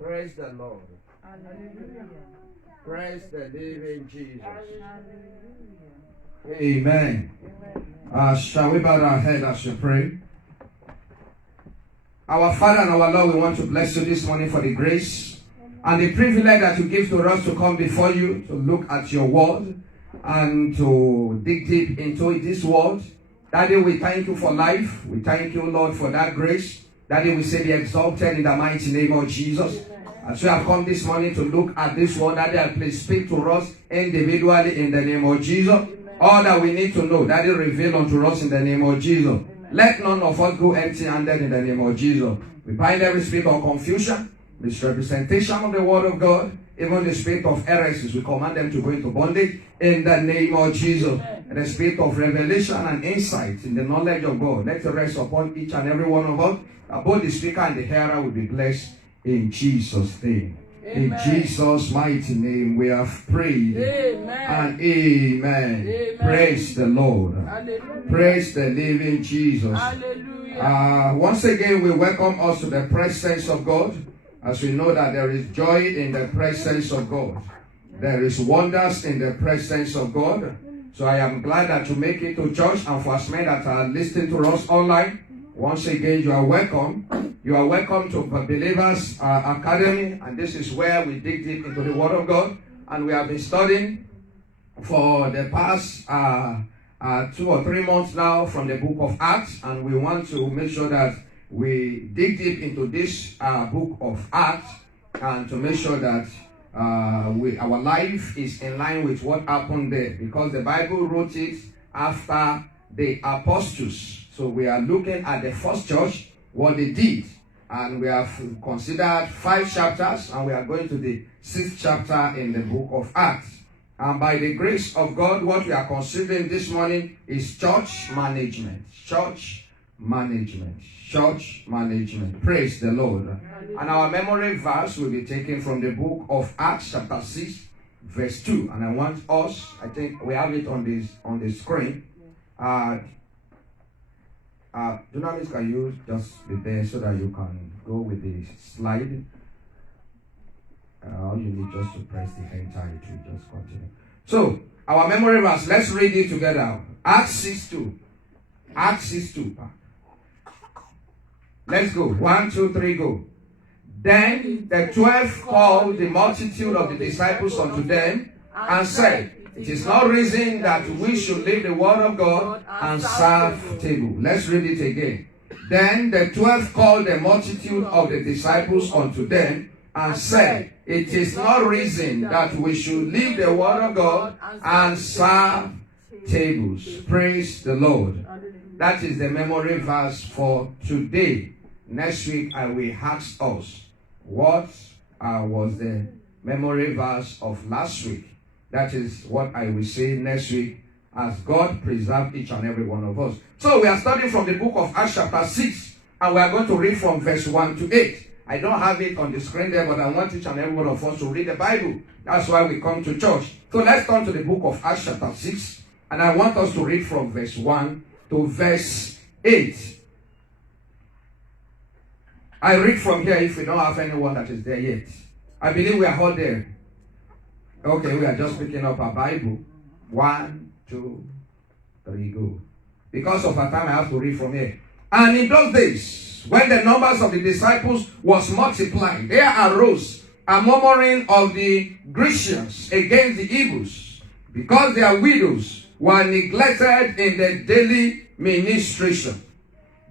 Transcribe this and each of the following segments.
Praise the Lord. Hallelujah. Praise the living Jesus. Hallelujah. Amen. Shall we bow our head as we pray? Our Father and our Lord, we want to bless you this morning for the grace and the privilege that you give to us to come before you, to look at your word and to dig deep into this word. Daddy, we thank you for life. We thank you, Lord, for that grace. Daddy, we say be exalted in the mighty name of Jesus. As we have come this morning to look at this word, Daddy, please speak to us individually in the name of Jesus. All that we need to know, Daddy, reveal unto us in the name of Jesus. Let none of us go empty-handed in the name of Jesus. We bind every spirit of confusion, misrepresentation of the word of God, even the spirit of heresies. We command them to go into bondage in the name of Jesus. And the spirit of revelation and insight in the knowledge of God, let it rest upon each and every one of us. That both the speaker and the hearer will be blessed in Jesus' name. Amen. In Jesus' mighty name we have prayed. Amen. And amen. Amen. Praise the Lord. Hallelujah. Praise the living Jesus. Hallelujah. Once again, we welcome us to the presence of God, as we know that there is joy in the presence of God. There is wonders in the presence of God. So I am glad that you make it to church, and for as many that are listening to us online, once again, you are welcome. You are welcome to Believers Academy, and this is where we dig deep into the Word of God. And we have been studying for the past 2 or 3 months now from the book of Acts, and we want to make sure that we dig deep into this book of Acts, and to make sure that our life is in line with what happened there, because the Bible wrote it after the apostles. So we are looking at the first church, what they did. And we have considered 5 chapters, and we are going to the 6th chapter in the book of Acts. And by the grace of God, what we are considering this morning is church management. Church management. Church management. Praise the Lord. And our memory verse will be taken from the book of Acts chapter 6, verse 2. And I want us, I think we have it on the screen. Dunamis, can you just be there so that you can go with the slide? All you need just to press the enter, it will just continue. So, our memory verse, let's read it together. Acts 6:2. Acts 6:2. Let's go. 1, 2, 3, go. Then the 12 called the multitude of the disciples unto them and said, it is not reason that we should leave the word of God and serve table. Let's read it again. Then the 12 called the multitude of the disciples unto them and said, it is not reason that we should leave the word of God and serve tables. Praise the Lord. That is the memory verse for today. Next week I will ask us, what was the memory verse of last week? That is what I will say next week, as God preserve each and every one of us. So we are studying from the book of Acts chapter 6, and we are going to read from verse 1 to 8. I don't have it on the screen there, but I want each and every one of us to read the Bible. That's why we come to church. So let's turn to the book of Acts chapter 6, and I want us to read from verse 1 to verse 8. I read from here if we don't have anyone that is there yet. I believe we are all there. Okay, we are just picking up our Bible. 1, 2, 3, go. Because of our time, I have to read from here. And in those days, when the numbers of the disciples was multiplied, there arose a murmuring of the Grecians against the Hebrews, because their widows were neglected in the daily ministration.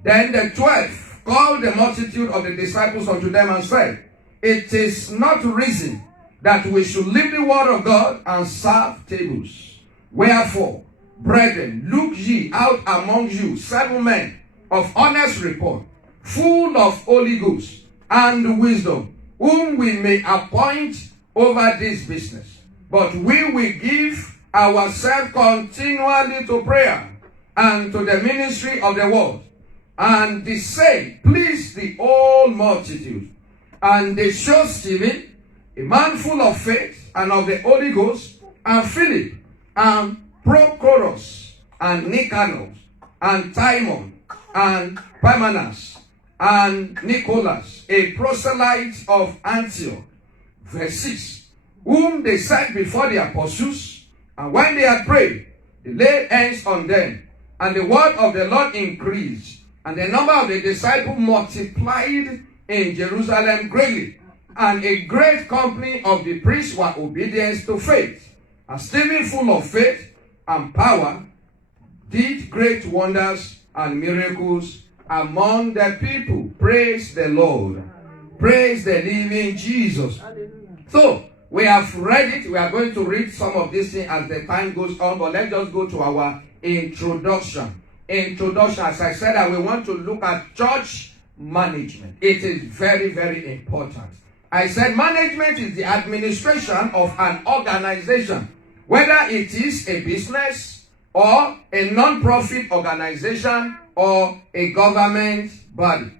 Then the 12 called the multitude of the disciples unto them and said, it is not reason that we should leave the word of God and serve tables. Wherefore, brethren, look ye out among you 7 men of honest report, full of Holy Ghost and wisdom, whom we may appoint over this business. But we will give ourselves continually to prayer and to the ministry of the word. And the same pleased the whole multitude. And they chose Stephen, a man full of faith and of the Holy Ghost, and Philip, and Prochorus, and Nicanor, and Timon, and Parmenas, and Nicholas, a proselyte of Antioch. Verse 6. Whom they set before the apostles, and when they had prayed, they laid hands on them, and the word of the Lord increased, and the number of the disciples multiplied in Jerusalem greatly, and a great company of the priests were obedient to faith. And Stephen, full of faith and power, did great wonders and miracles among the people. Praise the Lord. Praise the living Jesus. So, we have read it. We are going to read some of these things as the time goes on, but let's just go to our introduction. Introduction, as I said, that we want to look at church management. It is very, very important. I said management is the administration of an organization, whether it is a business or a non-profit organization or a government body.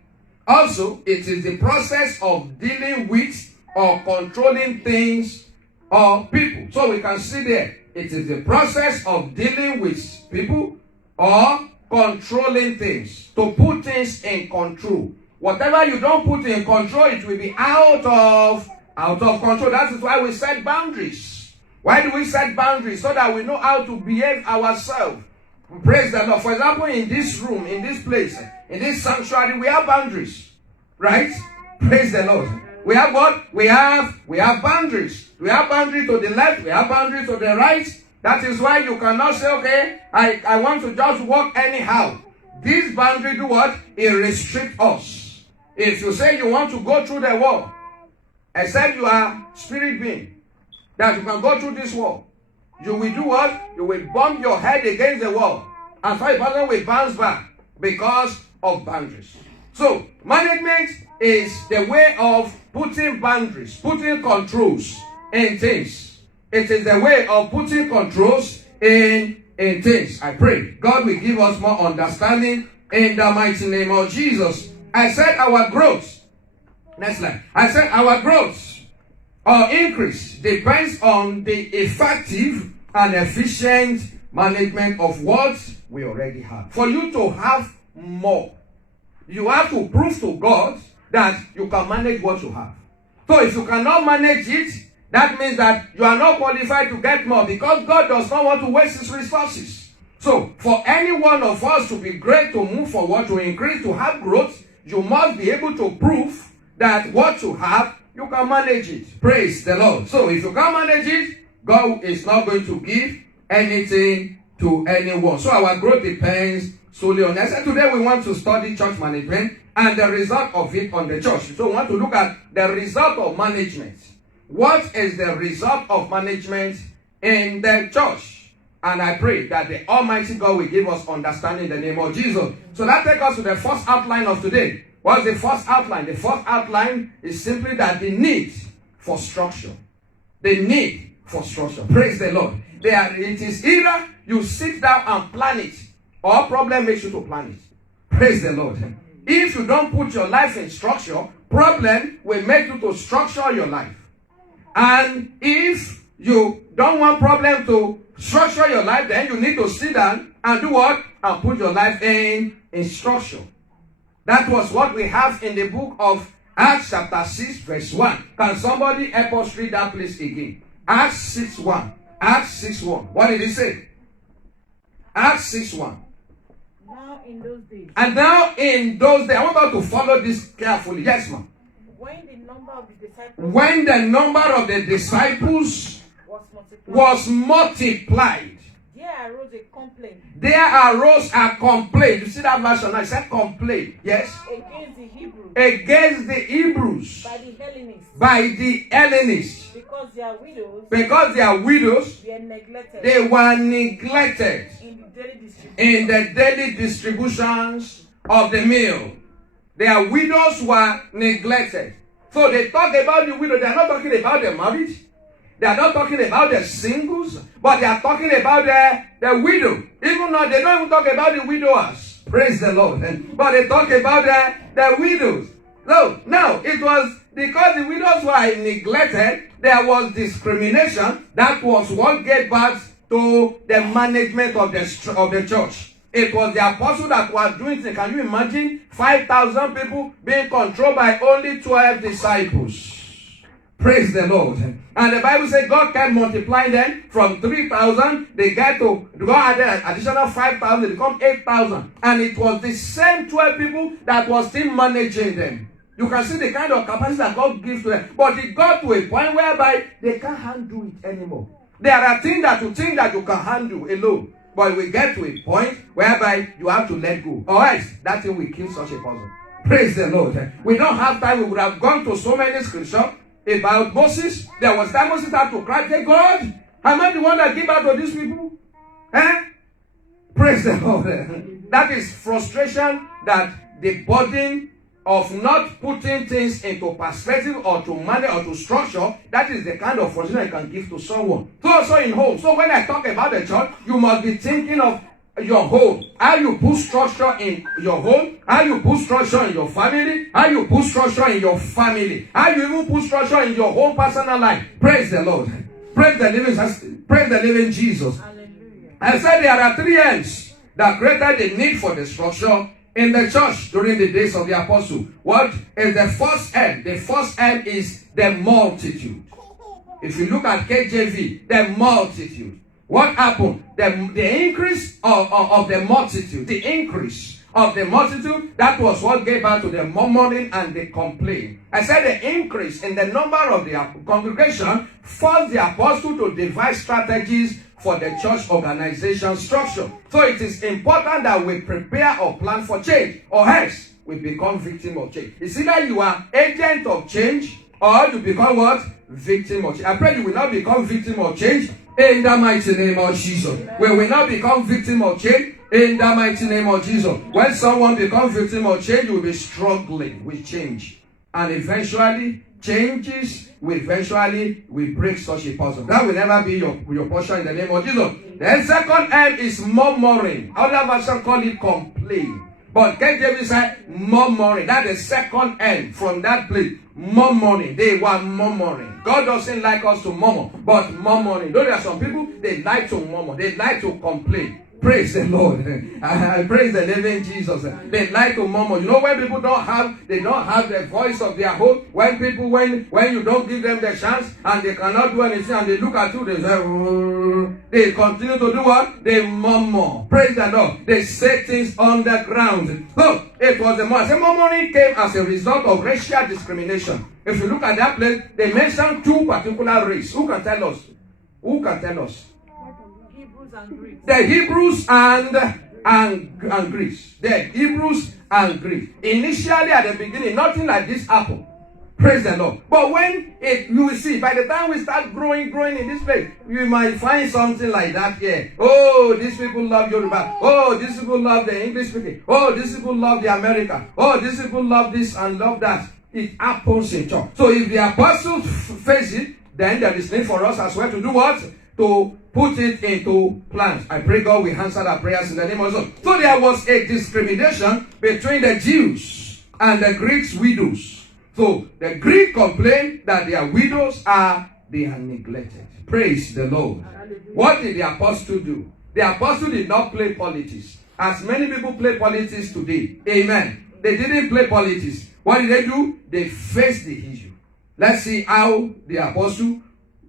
Also, it is the process of dealing with or controlling things or people. So we can see there, it is the process of dealing with people or controlling things. To put things in control. Whatever you don't put in control, it will be out of control. That is why we set boundaries. Why do we set boundaries? So that we know how to behave ourselves. Praise the Lord. For example, in this room, in this place, in this sanctuary, we have boundaries. Right? Praise the Lord. We have what? We have boundaries. We have boundaries to the left. We have boundaries to the right. That is why you cannot say, okay, I want to just walk anyhow. This boundary do what? It restricts us. If you say you want to go through the wall, except you are spirit being, that you can go through this wall, you will do what? You will bump your head against the wall. And so the person will bounce back because of boundaries. So, management is the way of putting boundaries, putting controls in things. It is the way of putting controls in things. I pray God will give us more understanding in the mighty name of Jesus. I said our growth. Next slide. I said our growth or increase depends on the effective and efficient management of what we already have. For you to have more, you have to prove to God that you can manage what you have. So if you cannot manage it, that means that you are not qualified to get more, because God does not want to waste his resources. So for any one of us to be great, to move forward, to increase, to have growth, you must be able to prove that what you have, you can manage it. Praise the Lord. So if you can't manage it, God is not going to give anything to anyone. So our growth depends solely on that. So today we want to study church management and the result of it on the church. So we want to look at the result of management. What is the result of management in the church? And I pray that the Almighty God will give us understanding in the name of Jesus. So that takes us to the first outline of today. What's the first outline? The first outline is simply that the need for structure. The need for structure. Praise the Lord. It is either you sit down and plan it, or problem makes you to plan it. Praise the Lord. If you don't put your life in structure, problem will make you to structure your life. And if you don't want problem to structure your life, then you need to sit down and do what? And put your life in structure. That was what we have in the book of Acts chapter 6 verse 1. Can somebody help us read that place again? Acts 6:1. Acts 6:1. What did he say? Acts 6:1. Now in those days. And now in those days, I want us to follow this carefully. Yes, ma'am. When the number of the disciples When the number of the disciples was multiplied, there arose a complaint there arose a complaint. You see that version? I said complaint. Yes. against the Hebrews Against the Hebrews by the Hellenists, by the Hellenists, because their widows because their widows, were neglected they were neglected in the daily distribution. in the daily distributions of the meal. Their widows were neglected. So they talk about the widow. They are not talking about the married. They are not talking about the singles, but they are talking about the widow. Even though they don't even talk about the widowers. Praise the Lord. But they talk about the widows. So now it was because the widows were neglected, there was discrimination. That was what gave birth to the management of the church. It was the apostle that was doing it. Can you imagine 5,000 people being controlled by only 12 disciples? Praise the Lord. And the Bible says God kept multiplying them from 3,000. They get to God added an additional 5,000. They become 8,000. And it was the same 12 people that was still managing them. You can see the kind of capacity that God gives to them. But it got to a point whereby they can't handle it anymore. There are things that you think that you can handle alone. But we get to a point whereby you have to let go. Or else that thing will kill such a person. Praise the Lord. We don't have time. We would have gone to so many scriptures about Moses. There was time Moses had to cry, say, God, am I the one that gave out to these people? Praise the Lord. That is frustration, that the burden of not putting things into perspective or to manage or to structure, that is the kind of frustration you can give to someone. So also in home. So when I talk about the church, you must be thinking of your home. How you put structure in your home, how you put structure in your family, how you put structure in your family, how you even put structure in your own personal life. Praise the Lord. Praise the living Jesus. Hallelujah. I said there are three ends that created the need for the structure in the church during the days of the apostle. What is the first end? The first end is the multitude. If you look at KJV, the multitude. What happened? The increase of the multitude, the increase of the multitude, that was what gave birth to the murmuring and the complaint. I said the increase in the number of the congregation forced the apostle to devise strategies for the church organization structure. So it is important that we prepare or plan for change, or else we become victim of change. It's either you are agent of change or you become what? Victim of change. I pray you will not become victim of change in the mighty name of Jesus. We will not become victim of change in the mighty name of Jesus. When someone becomes victim of change, you will be struggling with change. And eventually, changes will break such a person. That will never be your portion in the name of Jesus. The second end is murmuring. Other version call it complaint. But KJV said murmuring. That's the second end from that place. Murmuring. They were murmuring. God doesn't like us to murmur, but murmuring. Though there are some people, they like to murmur. They like to complain. Praise the Lord. I praise the living Jesus. They like to murmur. You know, when people don't have the voice of their own, when you don't give them the chance and they cannot do anything and they look at you, they say, they continue to do what? They murmur. Praise the Lord. They say things on the ground. So, it was the murmuring came as a result of racial discrimination. If you look at that place, they mention two particular races. Who can tell us? The Hebrews and Greeks. The Hebrews and Greeks. Initially at the beginning, nothing like this happened. Praise the Lord. But when you will see, by the time we start growing in this place, you might find something like that here. Oh, these people love Yoruba. Oh, these people love the English speaking. Oh, these people love the America. Oh, these people love this and love that. It happens in church. So if the apostles face it, then there is need for us as well to do what? To put it into plans. I pray God will answer our prayers in the name of Jesus. So there was a discrimination between the Jews and the Greeks' widows. So the Greek complained that their widows are neglected. Praise the Lord. What did the apostle do? The apostle did not play politics, as many people play politics today. Amen. They didn't play politics. What did they do? They faced the issue. Let's see how the apostle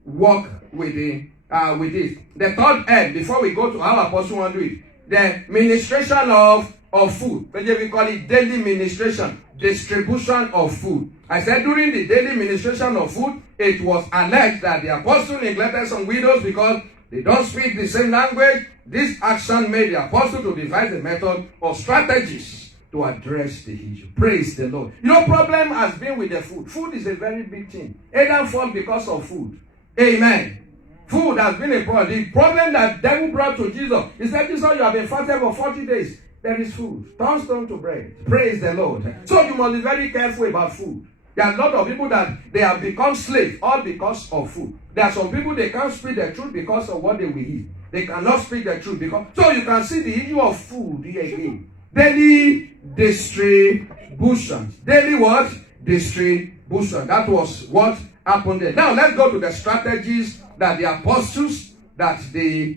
worked with this. The third end, before we go to how apostle want to do it, the ministration of food. We call it daily ministration, distribution of food. I said during the daily ministration of food, it was alleged that the apostle neglected some widows because they don't speak the same language. This action made the apostle to devise a method or strategies to address the issue. Praise the Lord. You know, problem has been with the food. Food is a very big thing. Adam fall because of food. Amen. Food has been a problem. The problem that the devil brought to Jesus, he said, Jesus, you have been fasting for 40 days. There is food. Turn stone to bread. Praise the Lord. So you must be very careful about food. There are a lot of people that they have become slaves all because of food. There are some people they can't speak the truth because of what they will eat. They cannot speak the truth because. So you can see the issue of food here again. Daily distribution. Daily what? Distribution. That was what happened there. Now let's go to the strategies that the apostles that they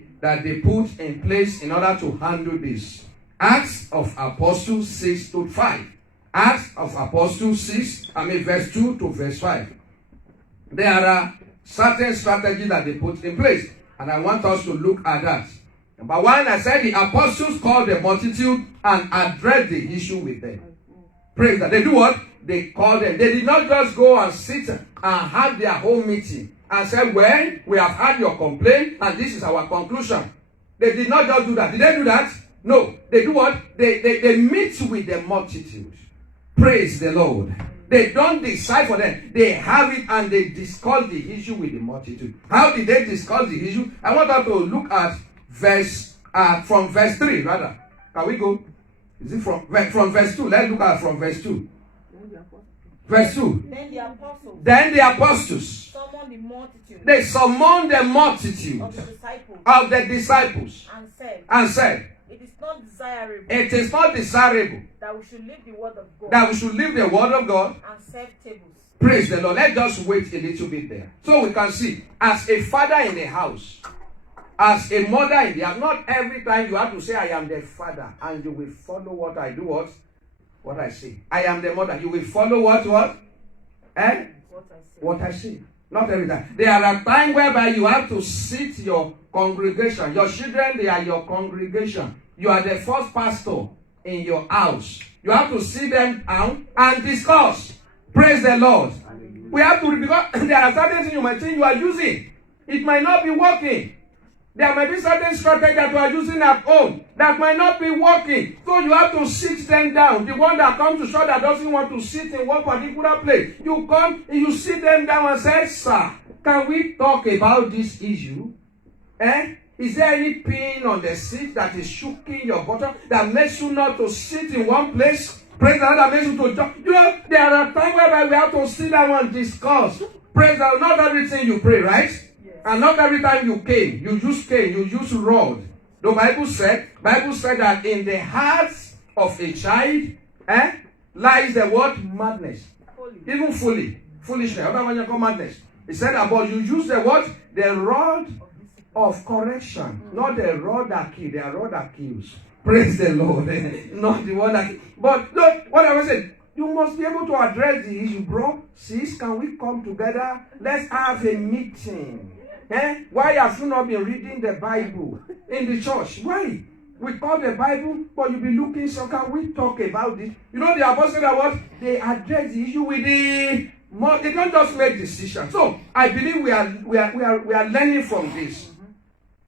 put in place in order to handle this. Acts of Apostles 6 to 5. Acts of Apostles verse 2 to verse 5. There are certain strategies that they put in place, and I want us to look at that. Number one, I said the apostles called the multitude and addressed the issue with them. Praise God. They do what? They called them. They did not just go and sit and have their whole meeting and say, well, we have had your complaint and this is our conclusion. They did not just do that. Did they do that? No. They do what? They meet with the multitude. Praise the Lord. They don't decide for them. They have it and they discuss the issue with the multitude. How did they discuss the issue? I want us to look at from verse 3 rather. Can we go? Is it from verse 2? Let's look at from verse 2. Verse 2. Then the apostles summoned the multitude. They summoned the multitude of the disciples and said, it is not desirable that we should leave the word of God and serve tables. Praise the Lord. Let's just wait a little bit there. So we can see, as a father in the house, as a mother in the house, not every time you have to say, I am the father, and you will follow what I do, what I say. I am the mother. You will follow what? What I say. Not every time. There are times whereby you have to sit your congregation. Your children, they are your congregation. You are the first pastor in your house. You have to sit them down and discuss. Praise the Lord. We have to, because there are certain things you might think you are using. It might not be working. There might be certain strategy that you are using at home that might not be working. So you have to sit them down. The one that comes to show that doesn't want to sit in one particular place. You come, you sit them down and say, sir, can we talk about this issue? Is there any pain on the seat that is shaking your bottom that makes you not to sit in one place? Praise the Lord, that makes you to jump. You know, there are times whereby we have to sit down and discuss. Praise the Lord, not everything you pray, right? And not every time you use rod. The Bible said that in the hearts of a child lies the word madness. Even foolishness. Other one you call madness. He said about you use the word, the rod of correction. Not the rod that kills, the rod that kills. Praise the Lord. Not the one that kills. But look, what I was saying, you must be able to address the issue, bro. Sis, can we come together? Let's have a meeting. Why have you not been reading the Bible in the church? Why? We call the Bible, but you be looking, so can we talk about this? You know, the apostles that what? They address the issue with they don't just make decisions. So I believe we are learning from this.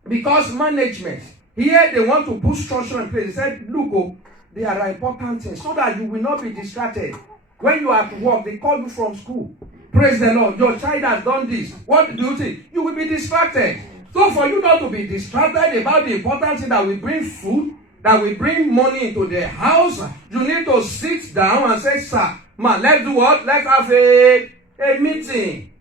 Because management, here they want to put structure in place. They said, look, there are important things so that you will not be distracted. When you are at work, they call you from school. Praise the Lord. Your child has done this. What do you think? You will be distracted. So for you not to be distracted about the important thing that will bring food, that will bring money into the house, you need to sit down and say, sir, man, let's do what? Let's have a meeting.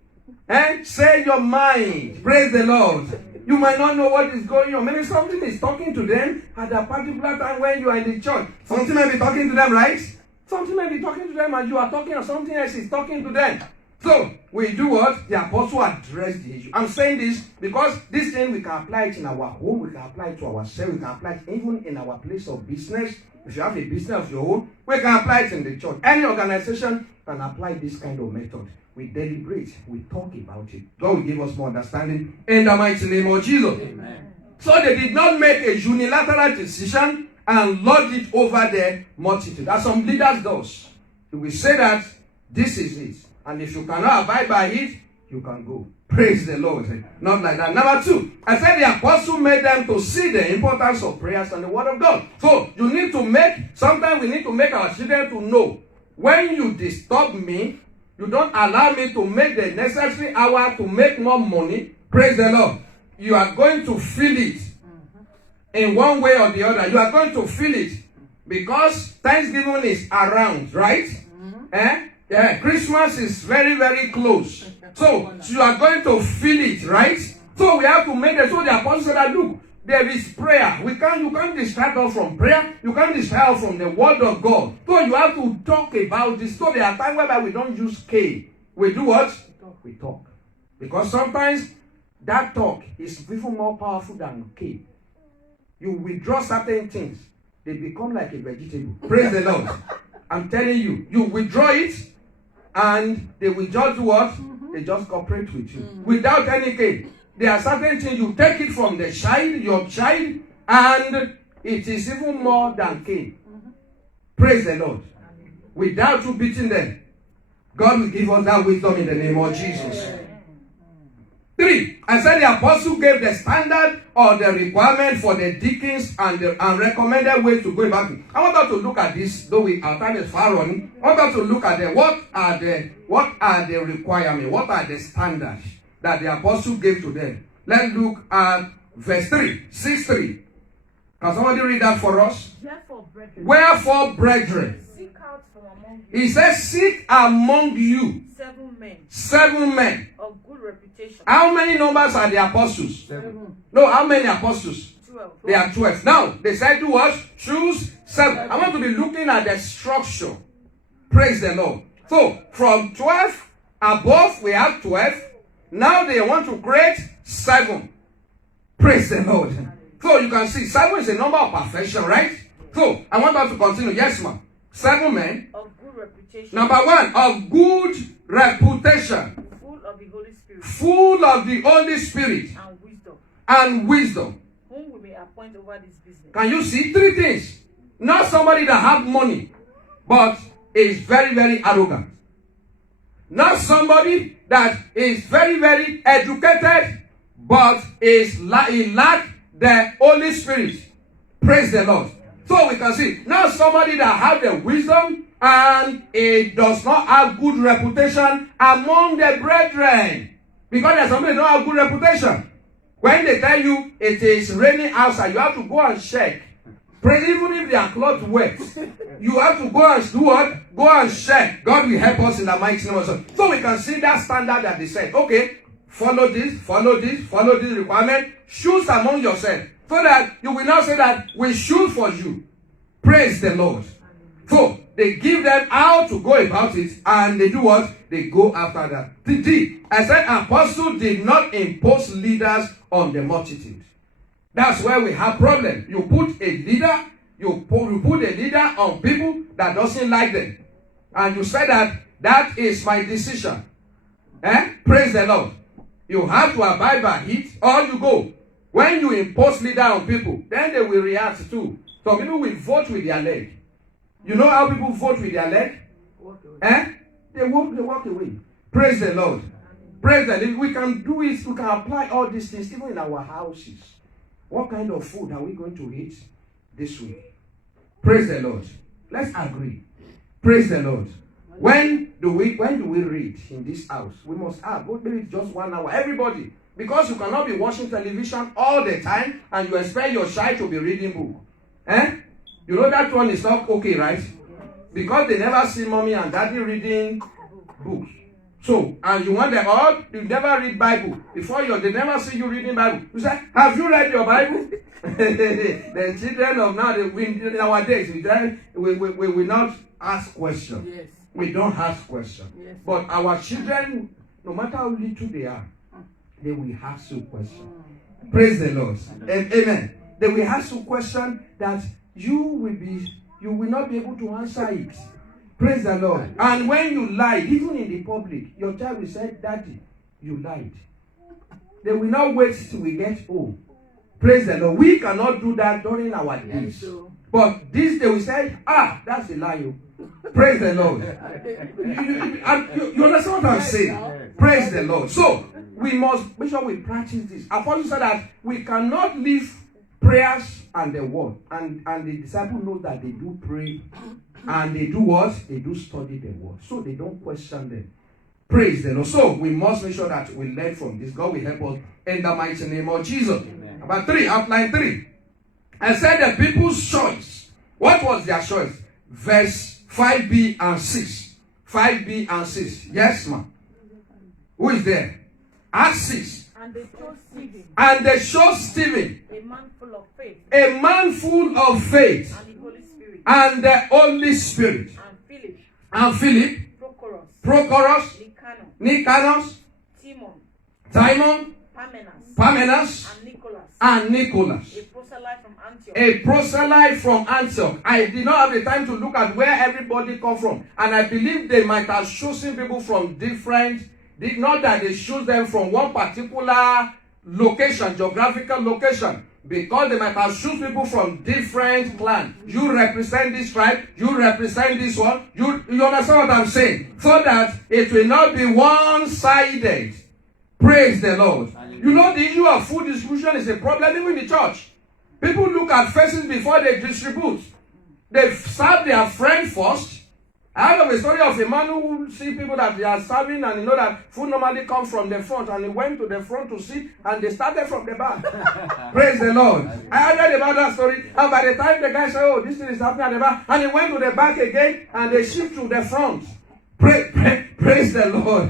Say your mind. Praise the Lord. You might not know what is going on. Maybe something is talking to them at a particular time when you are in the church. Something may be talking to them, right? Something may be talking to them and you are talking or something else is talking to them. So, we do what? The apostle addressed the issue. I'm saying this because this thing we can apply it in our home, we can apply it to ourselves, we can apply it even in our place of business. If you have a business of your own, we can apply it in the church. Any organization can apply this kind of method. We deliberate, we talk about it. God will give us more understanding in the mighty name of Jesus. Amen. So they did not make a unilateral decision and lord it over the multitude. As some leaders does. They will say that this is it. And if you cannot abide by it, you can go. Praise the Lord. Not like that. Number 2, I said the apostle made them to see the importance of prayers and the word of God. So you need to sometimes we need to make our children to know, when you disturb me, you don't allow me to make the necessary hour to make more money. Praise the Lord. You are going to feel it in one way or the other. You are going to feel it because Thanksgiving is around, right? Yeah, Christmas is very, very close. So you are going to feel it, right? So we have to make it. So the apostle said that, look, there is prayer. You can't distract us from prayer. You can't distract us from the word of God. So you have to talk about this. So there are times whereby we don't use K. We do what? We talk. Because sometimes that talk is even more powerful than K. You withdraw certain things. they become like a vegetable. Praise the Lord. I'm telling you, you withdraw it, and they will just do what? They just cooperate with you without any gain. There are certain things you take it from the child, your child, and it is even more than Cain. Praise the Lord. Without you beating them, God will give us that wisdom in the name of Jesus. 3. I said the apostle gave the standard or the requirement for the deacons and recommended ways to go about it. I want us to look at this, though our time is far running. I want us to look at what are the requirements, what are the standards that the apostle gave to them. Let's look at verse 3, 6:3. Can somebody read that for us? Wherefore, brethren, seek out from among he says, seek among you 7 men of good reputation. How many numbers are the apostles? 7. No, how many apostles? 12. They are 12. Now, they said to us, choose 7. I want to be looking at the structure. Praise the Lord. So, from 12 above, we have 12. Now they want to create 7. Praise the Lord. So, you can see 7 is a number of perfection, right? So, I want us to continue. Yes, ma'am. 7 men. Of good reputation. Number 1, of good reputation. Full of the Holy Spirit. Full of the Holy Spirit. And wisdom. And wisdom. Whom we may appoint over this business. Can you see 3 things? Not somebody that have money, but is very, very arrogant. Not somebody that is very, very educated, but he lack the Holy Spirit. Praise the Lord. So we can see, not somebody that have the wisdom and it does not have good reputation among the brethren. Because there's somebody that don't have good reputation. When they tell you it is raining outside, you have to go and check. Pray, even if their clothes wet, you have to go and do what? Go and check. God will help us in the mighty name of Jesus. So we can see that standard that they said. Okay, follow this requirement. Choose among yourselves. So that you will not say that we choose for you. Praise the Lord. So they give them how to go about it, and they do what? They go after that. D. I said apostle did not impose leaders on the multitude. That's where we have problem. You put a leader, you put a leader on people that doesn't like them, and you say that is my decision. Praise the Lord. You have to abide by it, or you go. When you impose leader on people, then they will react too. Some people will vote with their leg. You know how people vote with their leg? They walk away. Praise the Lord. Praise the Lord. We can do it, we can apply all these things even in our houses. What kind of food are we going to eat this week? Praise the Lord. Let's agree. Praise the Lord. When do we read in this house? We must have maybe just 1 hour. Everybody. Because you cannot be watching television all the time and you expect your child to be reading book. You know that one is not okay, right? Because they never see mommy and daddy reading books. So, and you want them all, you never read Bible. They never see you reading Bible. You say, have you read your Bible? The children of now, nowadays, we will not ask questions. Yes. We don't ask questions. Yes. But our children, no matter how little they are, they will ask you questions. Praise the Lord. Amen. They will ask you questions that you will not be able to answer it. Praise the Lord. And when you lie, even in the public, your child will say, Daddy, you lied. They will not wait till we get home. Praise the Lord. We cannot do that during our days. But this day we say, that's a lie. Praise the Lord. You understand what I'm saying? Praise the Lord. So, we must make sure we practice this. Apostle said that we cannot leave prayers and the word. And the disciple knows that they do pray. And they do what? They do study the word. So they don't question them. Praise the Lord. So we must make sure that we learn from this. God will help us in the mighty name of Jesus. Amen. About 3, outline 3. I said the people's choice. What was their choice? Verse 5b and 6. 5b and 6. Yes, ma'am. Who is there? Acts 6. And they chose Stephen. A man full of faith. A man full of faith. And the Holy Spirit. And the Holy Spirit. And Philip. Prochorus. Nicanor. Timon. Parmenas. And Nicholas. proselyte from Antioch. A proselyte from Antioch. I did not have the time to look at where everybody come from. And I believe they might have chosen people from different, not that they choose them from one particular location, geographical location. Because they might have choose people from different clans. You represent this tribe, you represent this one. You understand what I'm saying? So that it will not be one-sided. Praise the Lord. You know, the issue of food distribution is a problem even in the church. People look at faces before they distribute. They serve their friend first. I have a story of a man who see people that they are serving, and you know that food normally comes from the front, and he went to the front to sit, and they started from the back. Praise the Lord. I read about that story, and by the time the guy said, oh, this thing is happening at the back, and he went to the back again, and they shift to the front. Praise the Lord.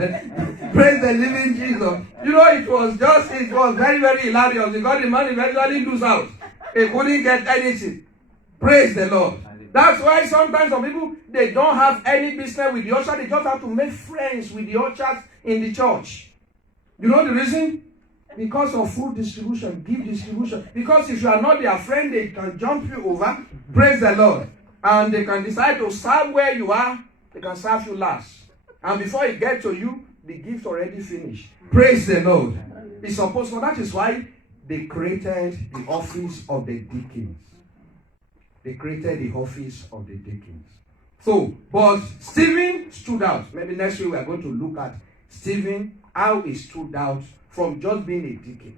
Praise the living Jesus. You know, it was very, very hilarious because the man eventually lose out. He couldn't get anything. Praise the Lord. That's why sometimes some people, they don't have any business with the usher. They just have to make friends with the ushers in the church. You know the reason? Because of food distribution, gift distribution. Because if you are not their friend, they can jump you over. Praise the Lord. And they can decide to serve where you are. They can serve you last. And before it gets to you, the gift already finished. Praise the Lord. It's supposed to. That is why they created the office of the deacons. They created the office of the deacons. So, but Stephen stood out. Maybe next week we are going to look at Stephen, how he stood out from just being a deacon.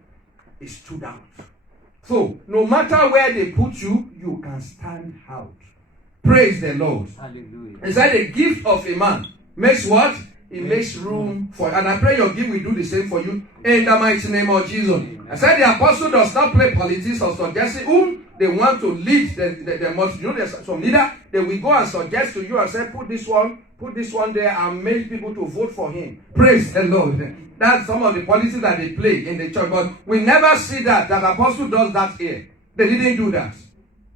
He stood out. So, no matter where they put you, you can stand out. Praise the Lord. Hallelujah. He said the gift of a man makes what? It makes room for, and I pray your gift will do the same for you in the mighty name of Jesus. I said the apostle does not play politics or suggesting whom they want to lead the multitude. You know, there's some leader, they will go and suggest to you and say, put this one there, and make people to vote for him. Praise the Lord. That's some of the politics that they play in the church. But we never see that apostle does that here. They didn't do that.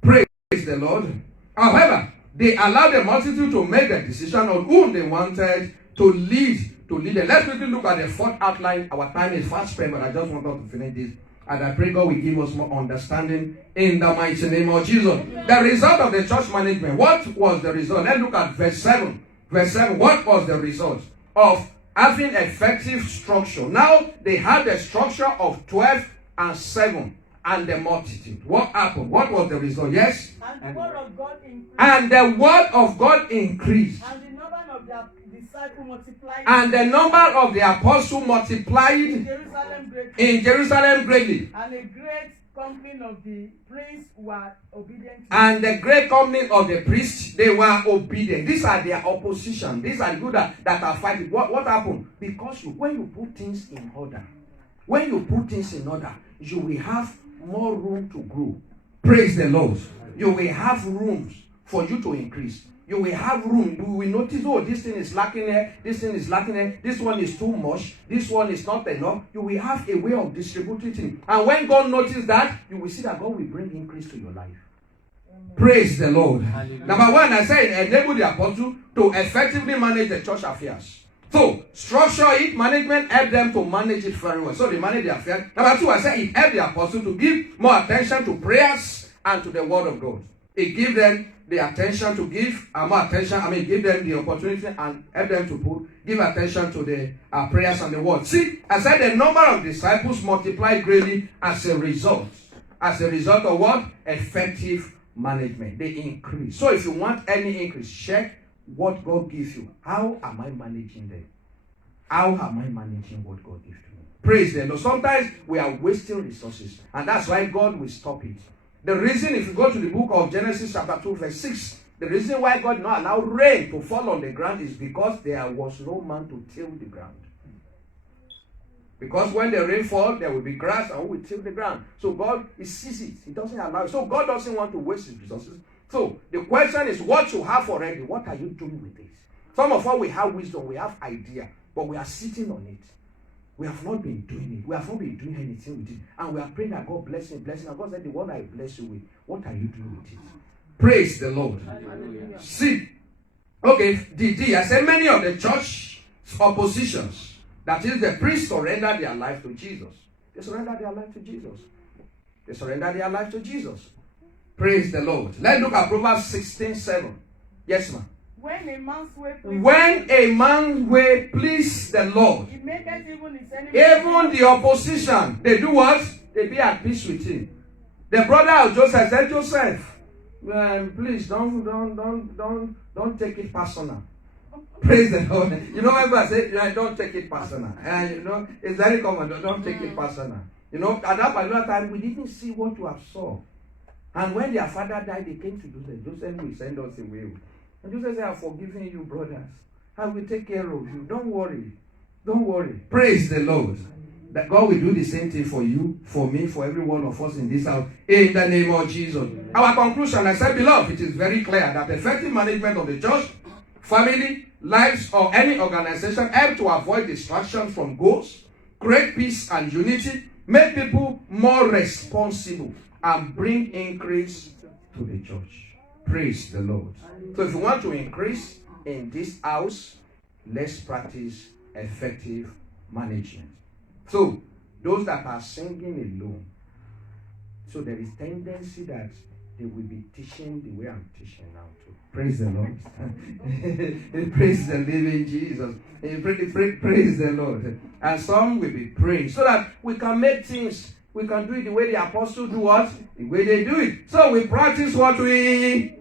Praise the Lord. However, they allowed the multitude to make the decision on whom they wanted to lead. Let's quickly look at the fourth outline. Our time is fast spent, but I just want us to finish this. And I pray God will give us more understanding in the mighty name of Jesus. The result of the church management. What was the result? Let's look at verse 7. Verse 7. What was the result of having effective structure? Now they had the structure of 12 and 7 and the multitude. What happened? What was the result? Yes? And the word of God increased. And the word of God increased. And the number of their disciples multiplied. And the number of the apostles multiplied in Jerusalem greatly. And a great company of the priests were obedient. And the great company of the priests, they were obedient. These are their opposition. These are the people that are fighting. What happened? Because when you put things in order, you will have more room to grow. Praise the Lord. You will have rooms for you to increase. You will have room. You will notice, oh, this thing is lacking here. This thing is lacking here. This one is too much. This one is not enough. You will have a way of distributing. And when God notices that, you will see that God will bring increase to your life. Amen. Praise the Lord. Hallelujah. Number one, I said, enable the apostle to effectively manage the church affairs. So, structure it, management help them to manage it very well. So, they manage the affairs. Number two, I said, it helped the apostle to give more attention to prayers and to the word of God. It gives them the attention to give more attention. Give them the opportunity and help them to give attention to the prayers and the word. See, I said the number of disciples multiplied greatly as a result. As a result of what? Effective management. They increase. So if you want any increase, check what God gives you. How am I managing them? How am I managing what God gives to me? Praise the Lord. Sometimes we are wasting resources, and that's why God will stop it. The reason, if you go to the book of Genesis chapter 2 verse 6, the reason why God did not allow rain to fall on the ground is because there was no man to till the ground. Because when the rain falls, there will be grass and we will till the ground. So God, He sees it. He doesn't allow it. So God doesn't want to waste His resources. So the question is, what you have already, what are you doing with it? Some of us, we have wisdom, we have idea, but we are sitting on it. We have not been doing it. We have not been doing anything with it. And we are praying that God bless Him, bless Him. And God said, the one I bless you with, what are you doing with it? Praise the Lord. Hallelujah. See, okay, I said many of the church oppositions, that is, the priests surrender their life to Jesus. They surrender their life to Jesus. They surrender their life to Jesus. Praise the Lord. Let's look at Proverbs 16:7. Yes, ma'am. When a man's way pleases When a man's way please the Lord, he maketh even his enemy. even the opposition, they do what? They be at peace with him. The brother of Joseph said, Joseph, please don't take it personal. Praise the Lord. You know, when I said, don't take it personal. And you know, it's very common. Don't take it personal. You know, at that particular time, we didn't see what you have saw. And when their father died, they came to Joseph. Joseph will send us away. And Joseph said, I've forgiven you, brothers. I will take care of you. Don't worry. Don't worry. Praise the Lord. That God will do the same thing for you, for me, for every one of us in this house. In the name of Jesus. Our conclusion, I said, beloved, it is very clear that effective management of the church, family, lives, or any organization help to avoid distraction from goals, create peace and unity, make people more responsible, and bring increase to the church. Praise the Lord. So if you want to increase in this house, let's practice effective management. So, those that are singing alone, so there is tendency that they will be teaching the way I'm teaching now too. Praise the Lord. Praise the living Jesus. Praise the Lord. And some will be praying so that we can make things, we can do it the way the apostles do what? The way they do it. So we practice what we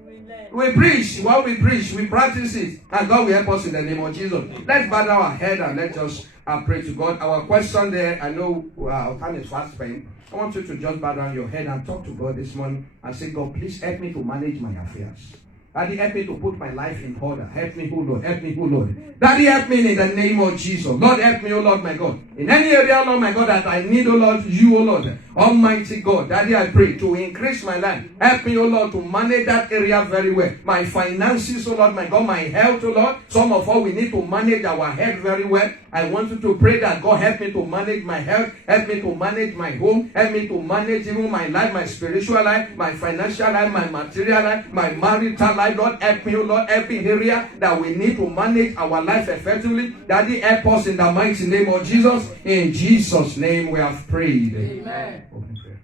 preach. What we preach, we practice it. And God will help us in the name of Jesus. Let's bow our head and let us pray to God. Our question there, I know our time is fast spent. I want you to just bow down your head and talk to God this morning and say, God, please help me to manage my affairs. Daddy, help me to put my life in order. Help me, oh Lord. Help me, oh Lord. Daddy, help me in the name of Jesus. Lord, help me, oh Lord, my God. In any area, Lord, my God, that I need, oh Lord, you, oh Lord. Almighty God. Daddy, I pray to increase my life. Help me, oh Lord, to manage that area very well. My finances, oh Lord, my God. My health, oh Lord. Some of us, we need to manage our health very well. I want you to pray that God help me to manage my health. Help me to manage my home. Help me to manage even my life, my spiritual life, my financial life, my material life, my marital life. Lord, help me, oh Lord, every area that we need to manage our life effectively. Daddy, help us in the mighty name of Jesus. In Jesus' name we have prayed. Amen. Open prayer.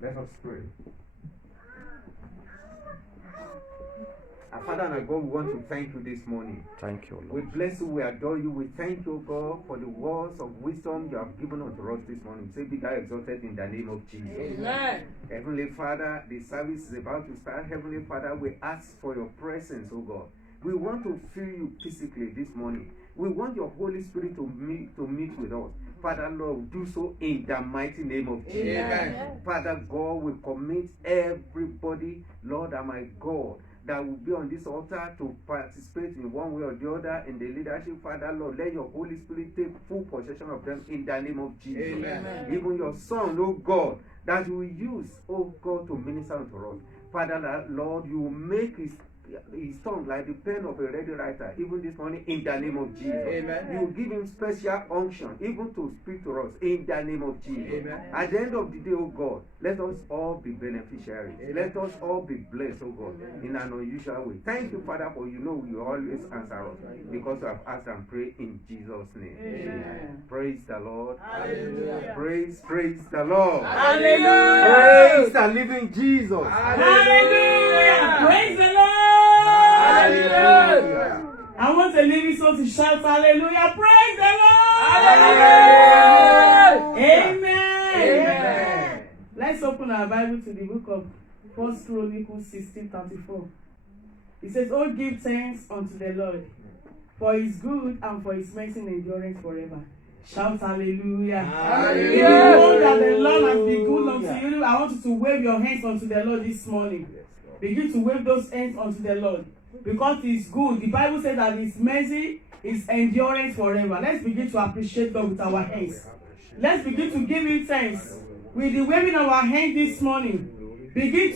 Let us pray. Our Father and our God, we want to thank you this morning. Thank you, We Lord. bless you, we adore you, we thank you, God, for the words of wisdom you have given unto us this morning. Say, be thou exalted in the name of Jesus. Amen. Heavenly Father, the service is about to start. Heavenly Father, we ask for your presence, oh God. We want to feel you physically this morning. We want your Holy Spirit to meet with us. Father, Lord, do so in the mighty name of Jesus. Amen. Father God, we commit everybody, Lord and my God, that will be on this altar to participate in one way or the other in the leadership. Father, Lord, let your Holy Spirit take full possession of them in the name of Jesus. Amen. Even your Son, oh God, that you will use, oh God, to minister unto us. Father, Lord, you will make his tongue like the pen of a ready writer, even this morning, in the name of Jesus. Amen. You will give him special unction, even to speak to us, in the name of Jesus. Amen. At the end of the day, oh God, let us all be beneficiaries. Amen. Let us all be blessed, oh God, in an unusual way. Thank you, Father, for you know you always answer us, because you have asked and prayed in Jesus' name. Amen. Praise the Lord. Hallelujah. Praise the Lord. Hallelujah. Praise the living Jesus. Hallelujah. Praise the Lord. Hallelujah. I want the living soul to shout hallelujah. Praise the Lord. Hallelujah. Amen. Amen. Let's open our Bible to the book of 1 Chronicles 16:34. It says, "Oh, give thanks unto the Lord, for his good and for his mercy endureth forever." Shout hallelujah. Hallelujah. If you know that the Lord has been good unto you, I want you to wave your hands unto the Lord this morning. Begin to wave those hands unto the Lord, because he's good. The Bible says that his mercy is endurance forever. Let's begin to appreciate God with our hands. Let's begin to give him thanks with the waving of our hands this morning. Begin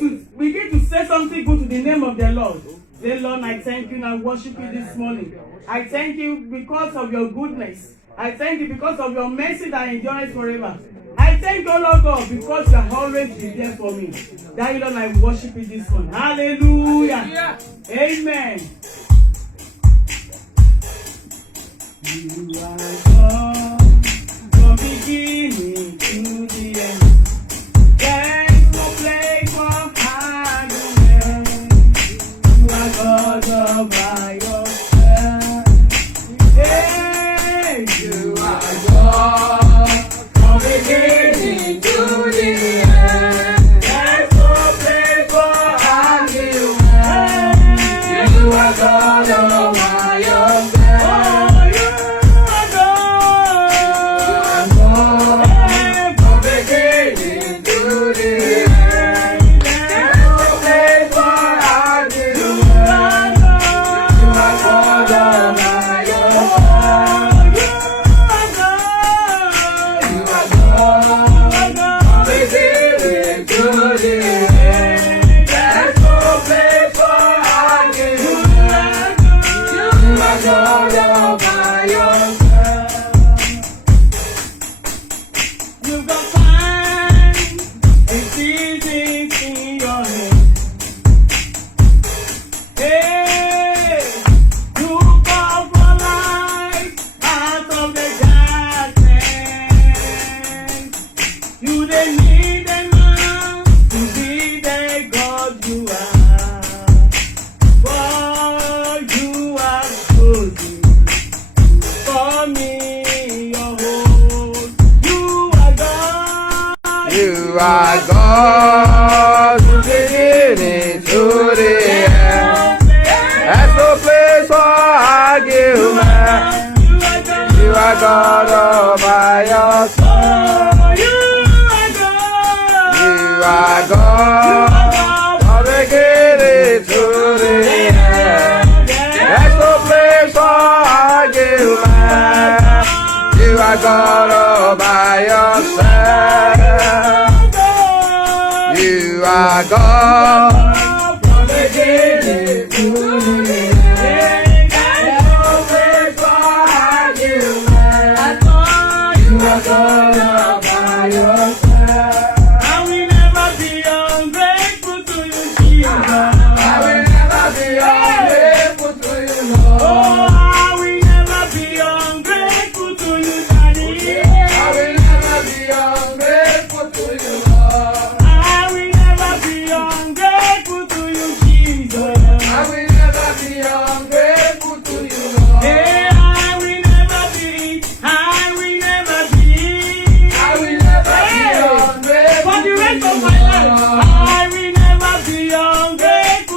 to say something good to the name of the Lord. Say, Lord, I thank you and I worship you this morning. I thank you because of your goodness. I thank you because of your mercy that endures forever. I thank you, Lord God, because you have always been there for me. That, Lord, I worship you this morning. Hallelujah. Amen. You are God from beginning to the end. There's no place for argument. You are God all by yourself. Hey, you are God from beginning to the end. There's no place for argument. You are God all by yourself. You've got time and seasons in your hand. Hey, you call for light out of the darkness. You didn't need a man to be the God you are. For you are chosen for me, your home. You are God. You are God from beginning to the end. There's no place for argument. You are God all by yourself. You are God. You are God from beginning to the end. There's no place for argument. You are God all by yourself. You are God from beginning to the end. There's no place for argument. You are God all by yourself. I will never be ungrateful to you, Jesus. I will never be ungrateful to you, Lord. Oh, I will never be ungrateful to you, Daddy. I will never be ungrateful to you, Lord. I will never be ungrateful to you, Jesus. I will never be ungrateful to you, Lord. Yeah, I will never be. I will never be. I will never be Hey, ungrateful for the to rest you, of my life, Lord. I will never be ungrateful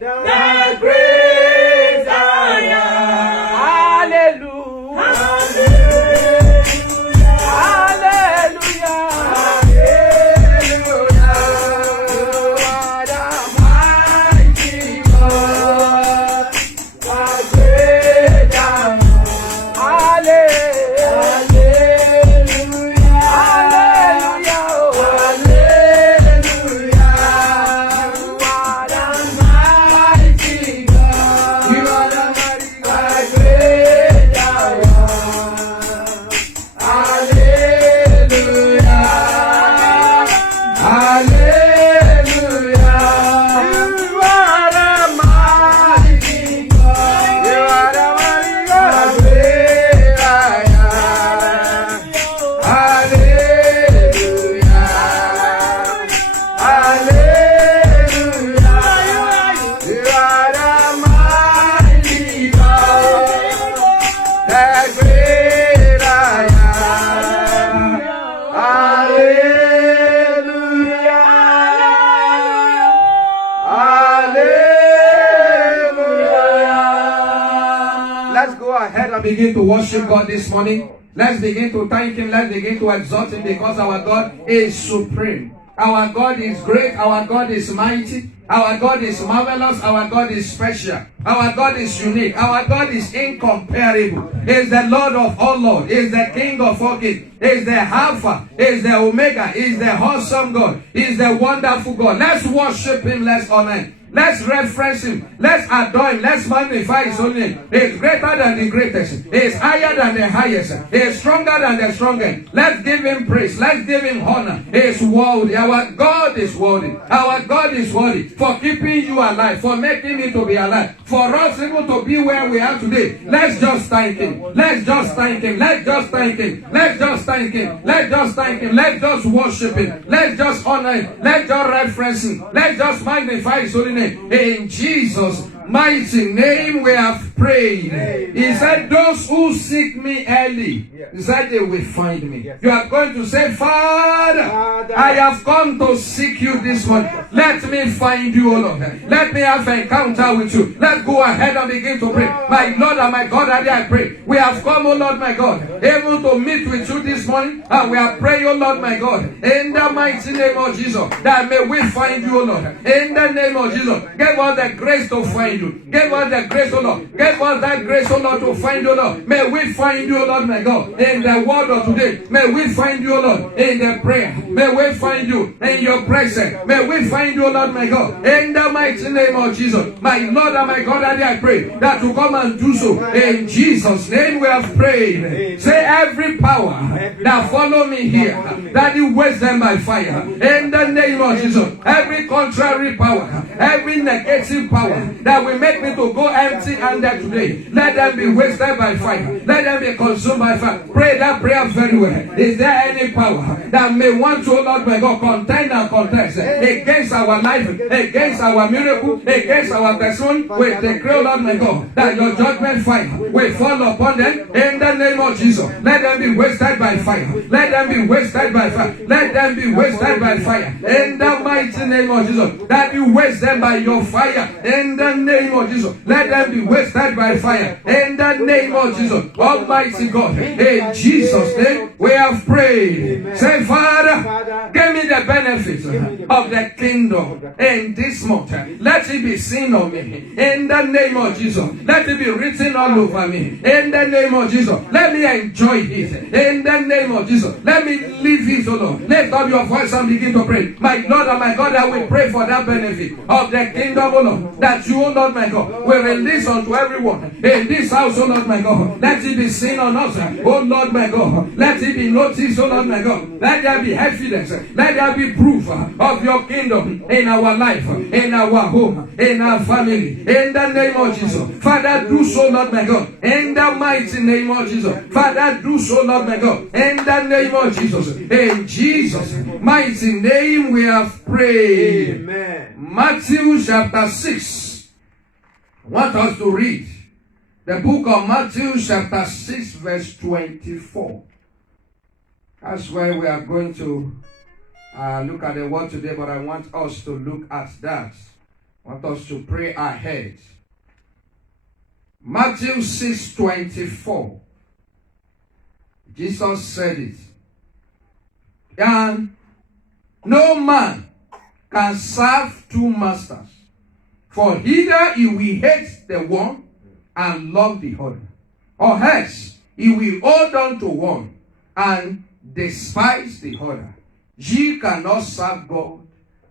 the great I am. Hallelujah. Hallelujah. Begin to worship God this morning. Let's begin to thank Him. Let's begin to exalt Him because our God is supreme. Our God is great. Our God is mighty. Our God is marvelous. Our God is special. Our God is unique. Our God is incomparable. He is the Lord of all lords. He is the King of all kings. He is the Alpha. He is the Omega. He is the awesome God. He is the wonderful God. Let's worship Him. Let's honor Him. Let's reference Him. Let's adore Him. Let's magnify His own name. He is greater than the greatest. He is higher than the highest. He is stronger than the strongest. Let's give Him praise. Let's give Him honor. He is worthy. Our God is worthy. Our God is worthy for keeping you alive, for making me to be alive, for us able to be where we are today. Let's just thank Him. Let's just thank Him. Let's just thank Him. Let's just thank Him. Let's just thank Him. Let's just worship Him. Let's just honor Him. Let's just reference Him. Let's just magnify His holy name. In Jesus' mighty name we have prayed. Amen. He said, those who seek me early, he said they will find me. Yes. You are going to say, Father, I have come to seek you this morning. Let me find you, O Lord. Let me have an encounter with you. Let's go ahead and begin to pray. My Lord and my God, I pray. We have come, O Lord my God, able to meet with you this morning. And we are praying, O Lord my God, in the mighty name of Jesus, that may we find you, O Lord. In the name of Jesus, give us the grace to find you. Give us the grace, O Lord. Give us that grace, O Lord, to find you, Lord. May we find you, O Lord, my God, in the word of today. May we find you, O Lord, in the prayer. May we find you in your presence. May we find you, O Lord, my God, in the mighty name of Jesus. My Lord and my God, I pray that you come and do so. In Jesus' name we have prayed. Say every power that follow me here, that you waste them by fire. In the name of Jesus. Every contrary power, every negative power that will make me to go empty-handed today, let them be wasted by fire. Let them be consumed by fire. Pray that prayer very well. Is there any power that may want to, Lord my God, contend and contest against our life, against our miracle, against our testimony? We declare, Lord my God, that your judgment fire will fall upon them in the name of Jesus. Let them be wasted by fire. Let them be wasted by fire. Let them be wasted by fire. In the mighty name of Jesus. That you waste them by your fire. In the name of Jesus. Let them be wasted by fire. In the name of Jesus. Almighty God. In Jesus' name we have prayed. Say, Father, give me the benefits of the kingdom in this month. Let it be seen on me. In the name of Jesus. Let it be written all over me. In the name of Jesus. Let me enjoy it. In the name of Jesus. Let me live it, O Lord. Lift up your voice and begin to pray. My Lord and my God, I will pray for that benefit of the kingdom, O Lord, that you, O Lord my God, will release unto everyone in this house, O Lord my God. Let it be seen on us, O Lord my God. Let it be noticed, O Lord my God. Let there be evidence. Let there be proof of your kingdom in our life, in our home, in our family. In the name of Jesus. Father, do so, Lord my God. In the mighty name of Jesus. Father, do so, Lord my God. In the name of Jesus. In Jesus' mighty name we have prayed. Amen. Matthew chapter 6. I want us to read the book of Matthew chapter 6 verse 24. That's where we are going to look at the word today, but I want us to look at that. I want us to pray ahead. Matthew 6:24. Jesus said it. And no man can serve two masters, for either he will hate the one and love the other, or else he will hold on to one and despise the other. Ye cannot serve God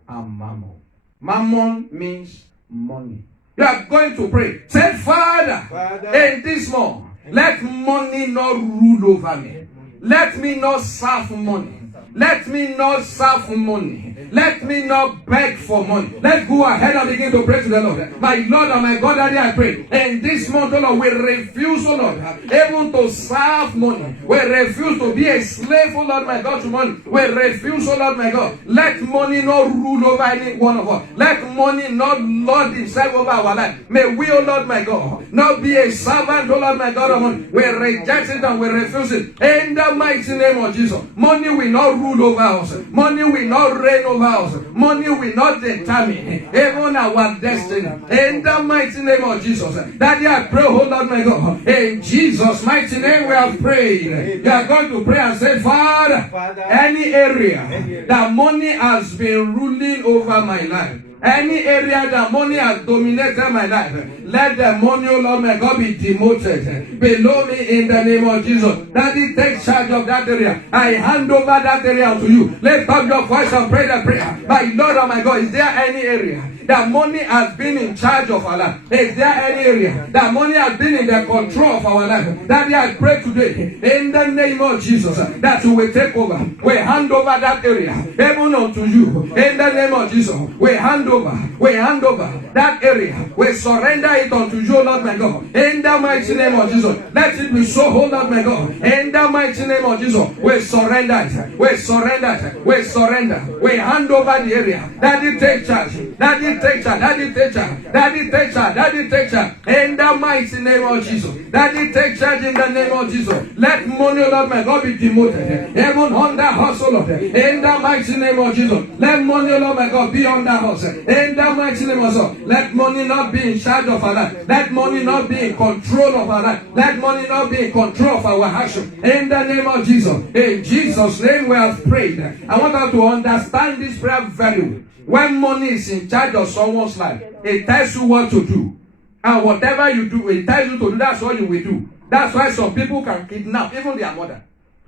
and mammon. Mammon means money. You are going to pray. Say, Father, in this month, let money not rule over me. Let me not serve money. Let me not serve money. Let me not beg for money. Let's go ahead and begin to pray to the Lord. My Lord and my God, Daddy, I pray. In this month, oh Lord, we refuse, oh Lord, even to serve money. We refuse to be a slave, oh Lord, my God, to money. We refuse, oh Lord, my God. Let money not rule over any one of us. Let money not lord itself over our life. May we, oh Lord, my God, not be a servant, oh Lord, my God, of money. We reject it and we refuse it. In the mighty name of Jesus. Money will not rule over us. Money will not reign over us. Money will not determine even our destiny. In the mighty name of Jesus. Daddy, I pray, oh Lord my God. In Jesus' mighty name we have prayed. You are going to pray and say, Father, any area that money has been ruling over my life, any area that money has dominated my life, let the money, oh Lord my God, be demoted below me in the name of Jesus. Daddy, take charge of that area. I hand over that area to you. Lift up your voice and pray the prayer. My Lord and my God, is there any area that money has been in charge of our life? Is there any area that money has been in the control of our life? Daddy, I pray today in the name of Jesus that you will take over. We hand over that area even unto you in the name of Jesus. We hand over that area. We surrender it unto you, Lord my God. In the mighty name of Jesus. Let it be so, oh Lord my God. In the mighty name of Jesus. We surrender it. We surrender it. We surrender. We hand over the area. Daddy, take charge. Daddy, take charge. Daddy, take charge. Daddy, take charge. Daddy, take charge. In the mighty name of Jesus. Daddy, take charge in the name of Jesus. Let money, Lord my God, be demoted. Even under us, oh Lord. In the mighty name of Jesus. Let money, Lord my God, be under us. In the mighty name of Jesus. Let money not be in charge of our life. Let money not be in control of our life. Let money not be in control of our action. In the name of Jesus. In Jesus' name we have prayed. I want us to understand this prayer very well. When money is in charge of someone's life, it tells you what to do. And whatever you do, it tells you to do, that's what you will do. That's why some people can kidnap even their mother.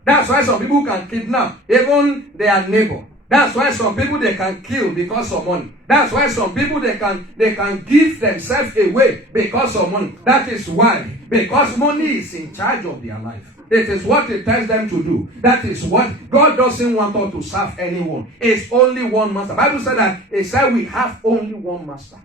That's why some people can kidnap even their neighbor. That's why some people they can kill because of money. That's why some people they can give themselves away because of money. That is why. Because money is in charge of their life. It is what it tells them to do. That is what God doesn't want us to serve anyone. It's only one master. The Bible said that it said we have only one master.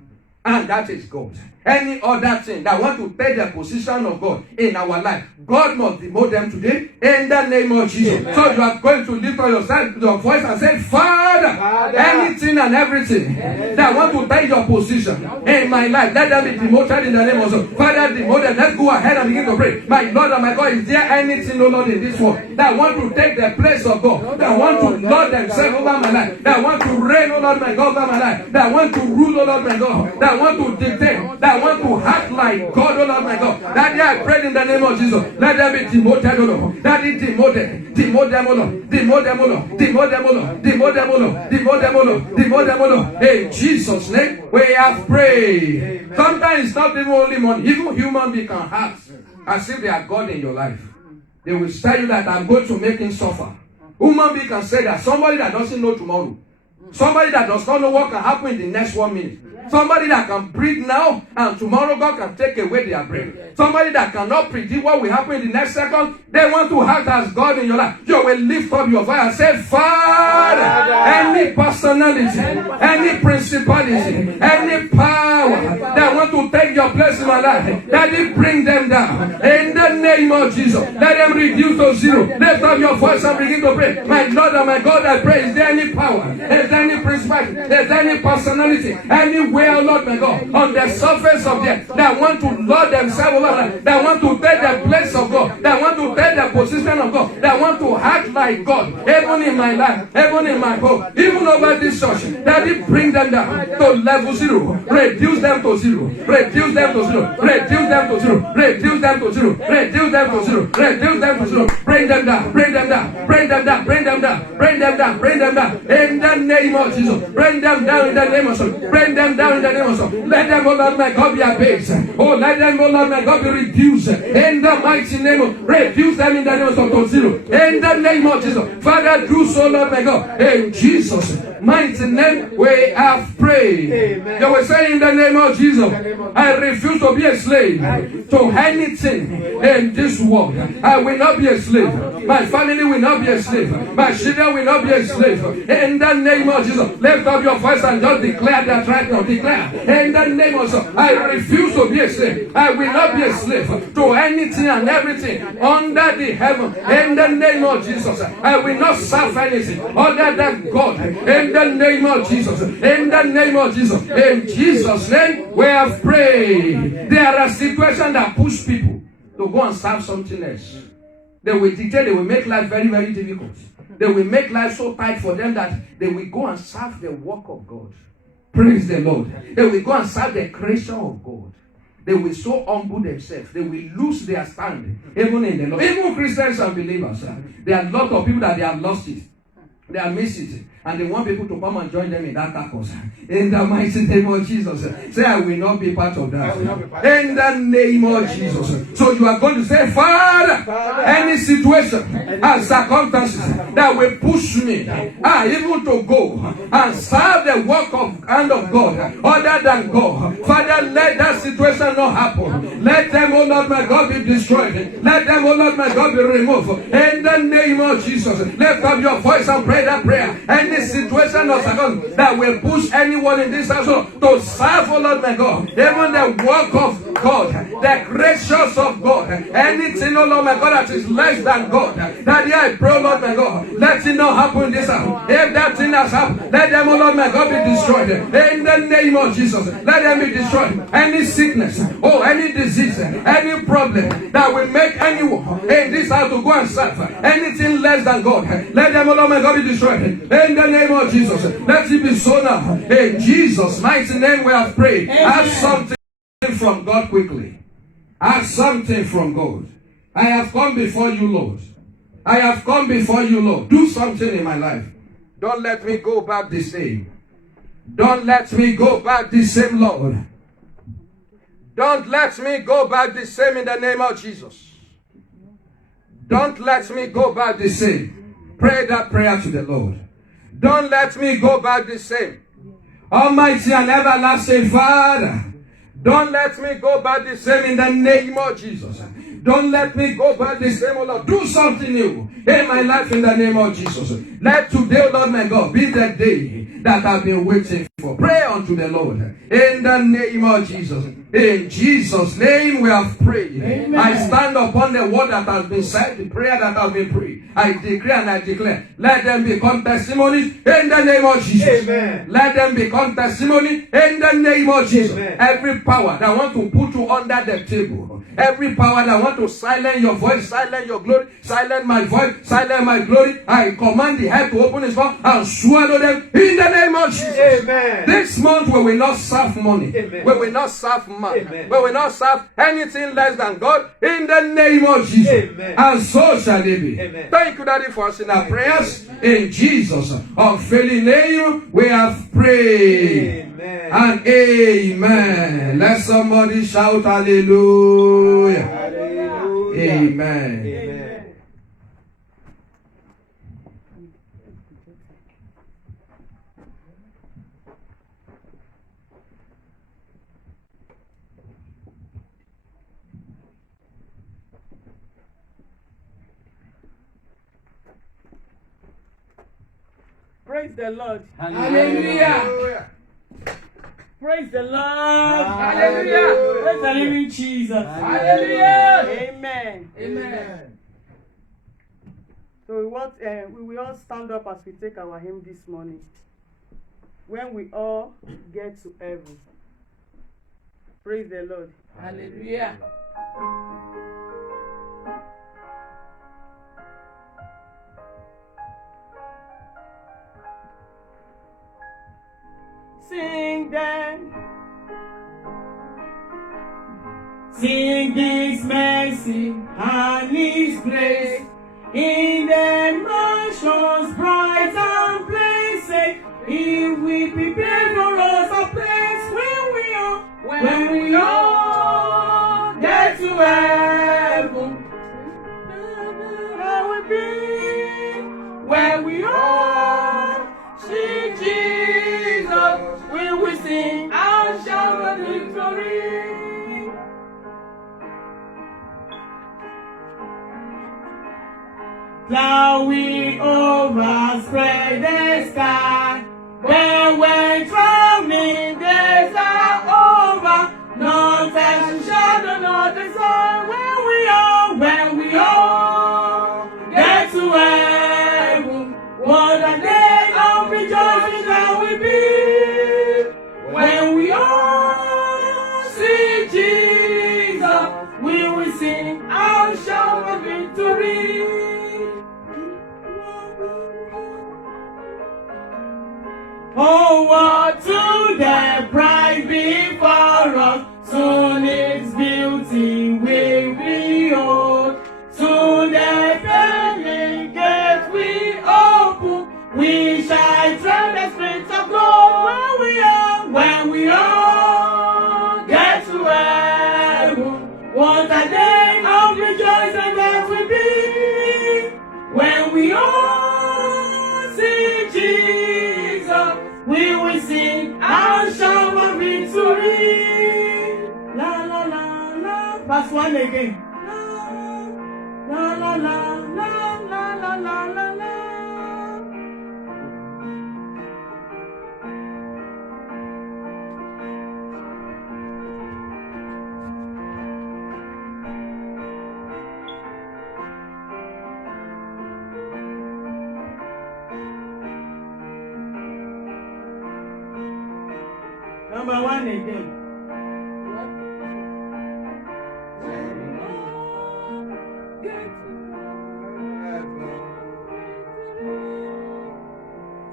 And that is God. Any other thing that want to take the position of God in our life, God must demote them today in the name of Jesus. Amen. So you are going to lift up your voice and say, Father, anything and everything that want to take your position in my life, let them be demoted in the name of Jesus. Father, demoted. Let's go ahead and begin to pray. My Lord and my God, is there anything, oh Lord, in this world that want to take the place of God, that want to lord themselves over my life, that want to reign, oh Lord my God, over my life, that want to rule, oh Lord my God, that want to dictate, that want to act like God, oh Lord my God. Daddy, I pray in the name of Jesus. Let them be demoted, oh Lord. Daddy, demoted. Demote them, oh Lord. Demote them, oh Lord. Demote them, oh Lord. Demote them, oh Lord. Demote them, oh Lord. Demote them, oh Lord. In Jesus' name, we have prayed. Amen. Sometimes it's not even only money. Even human beings can act as if they are God in your life. They will tell you that I'm going to make him suffer. Human being can say that. Somebody that doesn't know tomorrow. Somebody that does not know what can happen in the next 1 minute. Somebody that can breathe now and tomorrow God can take away their breath. Somebody that cannot predict what will happen in the next second. They want to act as God in your life. You will lift up your voice and say, Father, any personality, any principality, any power that want to take your place in my life, that it bring them down. In the name of Jesus, let them reduce to zero. Lift up your voice and begin to pray. My Lord and my God, I pray, is there any power? Is there any principality? Is there any personality? Any anywhere, oh Lord my God, on the surface of the earth, that want to lord themselves over, that want to take the place of God, that want to take the position of God, that want to act like God, even in my life, even in my home, even over this church. Daddy, bring them down to level 0. Reduce them to 0. Reduce them to 0. Reduce them to 0. Reduce them to 0. Reduce them to 0. Reduce them to 0. Bring them down. Bring them down. Bring them down. Bring them down. Bring them down. Bring them down. In the name of Jesus. Bring them down in the name of Jesus. Bring them down in the name of Jesus. Let them, oh Lord my God, be abased. Oh, let them, oh Lord my God, be reduced. In the mighty name of, reduce them in the name of Jesus to 0. In the name of Jesus. Father, do so, Lord my God. In Jesus' mighty name we have prayed. Amen. You will say in the name of Jesus, I refuse to be a slave to anything in this world. I will not be a slave. My family will not be a slave. My children will not be a slave. In the name of Jesus, lift up your voice and just declare that right now. Declare in the name of Jesus, I refuse to be a slave. I will not be a slave to anything and everything under the heaven. In the name of Jesus, I will not serve anything other than God. In the name of Jesus. In the name of Jesus. In Jesus' name, we have prayed. There are situations that push people to go and serve something else. They will dictate, they will make life very, very difficult. They will make life so tight for them that they will go and serve the work of God. Praise the Lord. They will go and serve the creation of God. They will so humble themselves. They will lose their stand, even in the Lord. Even Christians and believers. There are a lot of people that they have lost it. They are missing it. And they want people to come and join them in that caucus. In the mighty name of Jesus. Say, I will not be part of that. In the name of Jesus. So you are going to say, Father, any situation and circumstances that will push me, even to go and serve the work of hand of God, other than God. Father, let that situation not happen. Let them, oh Lord my God, be destroyed. Let them, oh Lord my God, be removed. In the name of Jesus. Lift up your voice and pray that prayer. Any situation or circumstance that will push anyone in this household to serve, oh Lord my God, even the work of God, the creatures of God, anything, oh Lord my God, that is less than God, that I pray, oh Lord my God, let it not happen in this house. If that thing has happened, let them, oh Lord my God, be destroyed. In the name of Jesus, let them be destroyed. Any sickness, or any disease, any problem that will make anyone in this house to go and serve anything less than God, let them, oh Lord my God, be destroyed. In the name of Jesus, let it be so now. In Jesus' mighty name we have prayed. Ask something from God quickly. Ask something from God. I have come before you, Lord. I have come before you, Lord. Do something in my life. Don't let me go back the same. Don't let me go back the same, Lord. Don't let me go back the same in the name of Jesus. Don't let me go back the same. Pray that prayer to the Lord. Don't let me go back the same. Almighty and everlasting Father, don't let me go back the same in the name of Jesus. Don't let me go back the same, oh Lord. Do something new in my life in the name of Jesus. Let today, oh Lord my God, be the day that I've been waiting for. Pray unto the Lord in the name of Jesus. In Jesus' name we have prayed. Amen. I stand upon the word that has been said, the prayer that has been prayed. I decree and I declare, let them become testimonies in the name of Jesus. Amen. Let them become testimony in the name of Jesus. Amen. Every power that want to put you under the table, every power that want to silence your voice, silence your glory, silence my voice, silence my glory, I command the head to open his mouth and swallow them in the name of Jesus. Amen. This month we will not serve money. Amen. We will not serve man. Amen. We will not serve anything less than God in the name of Jesus. Amen. And so shall it be. Amen. Thank you, Daddy, for us in our prayers. In Jesus' unfailing name we have prayed. Amen. And amen. Let somebody shout hallelujah. Hallelujah. Amen. Amen. Praise the Lord. Hallelujah. Praise the Lord. Hallelujah. Praise the living Jesus. Hallelujah. Amen. Amen. So we will all stand up as we take our hymn this morning. when we all get to heaven. Praise the Lord. Hallelujah. Sing them. Sing His mercy and His grace in the mansions bright and blessed. He will prepare for us a place when we all get to heaven. There will be where we all see Jesus. We will sing and shout the victory. Now we overspread the sky. When drowning days are over, no time shadow, no desire. When we all get to heaven, what a day of rejoicing that will be. When we all see Jesus, we will sing and shout of victory. Oh, what to the bride before us, soon its beauty will behold. To the pearly gate we open, we shall tread the streets of gold. When we all get to heaven, what a day of rejoicing that will be. When we all see Jesus, we will sing and shout of victory. La la la la. Verse 1 again. La la la la la la la la la. Number 1 again.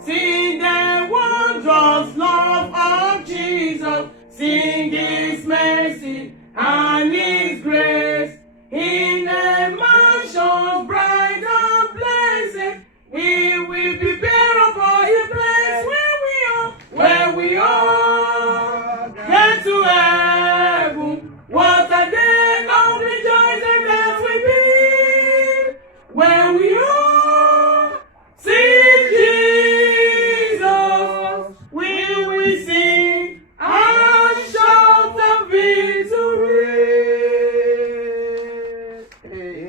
Sing the wondrous love of Jesus. Sing His mercy and His grace. In the mansions bright and blessed, He will prepare for His place where we all get to heaven. What a day of rejoicing that will be. When we all see Jesus, we will sing and shout of victory.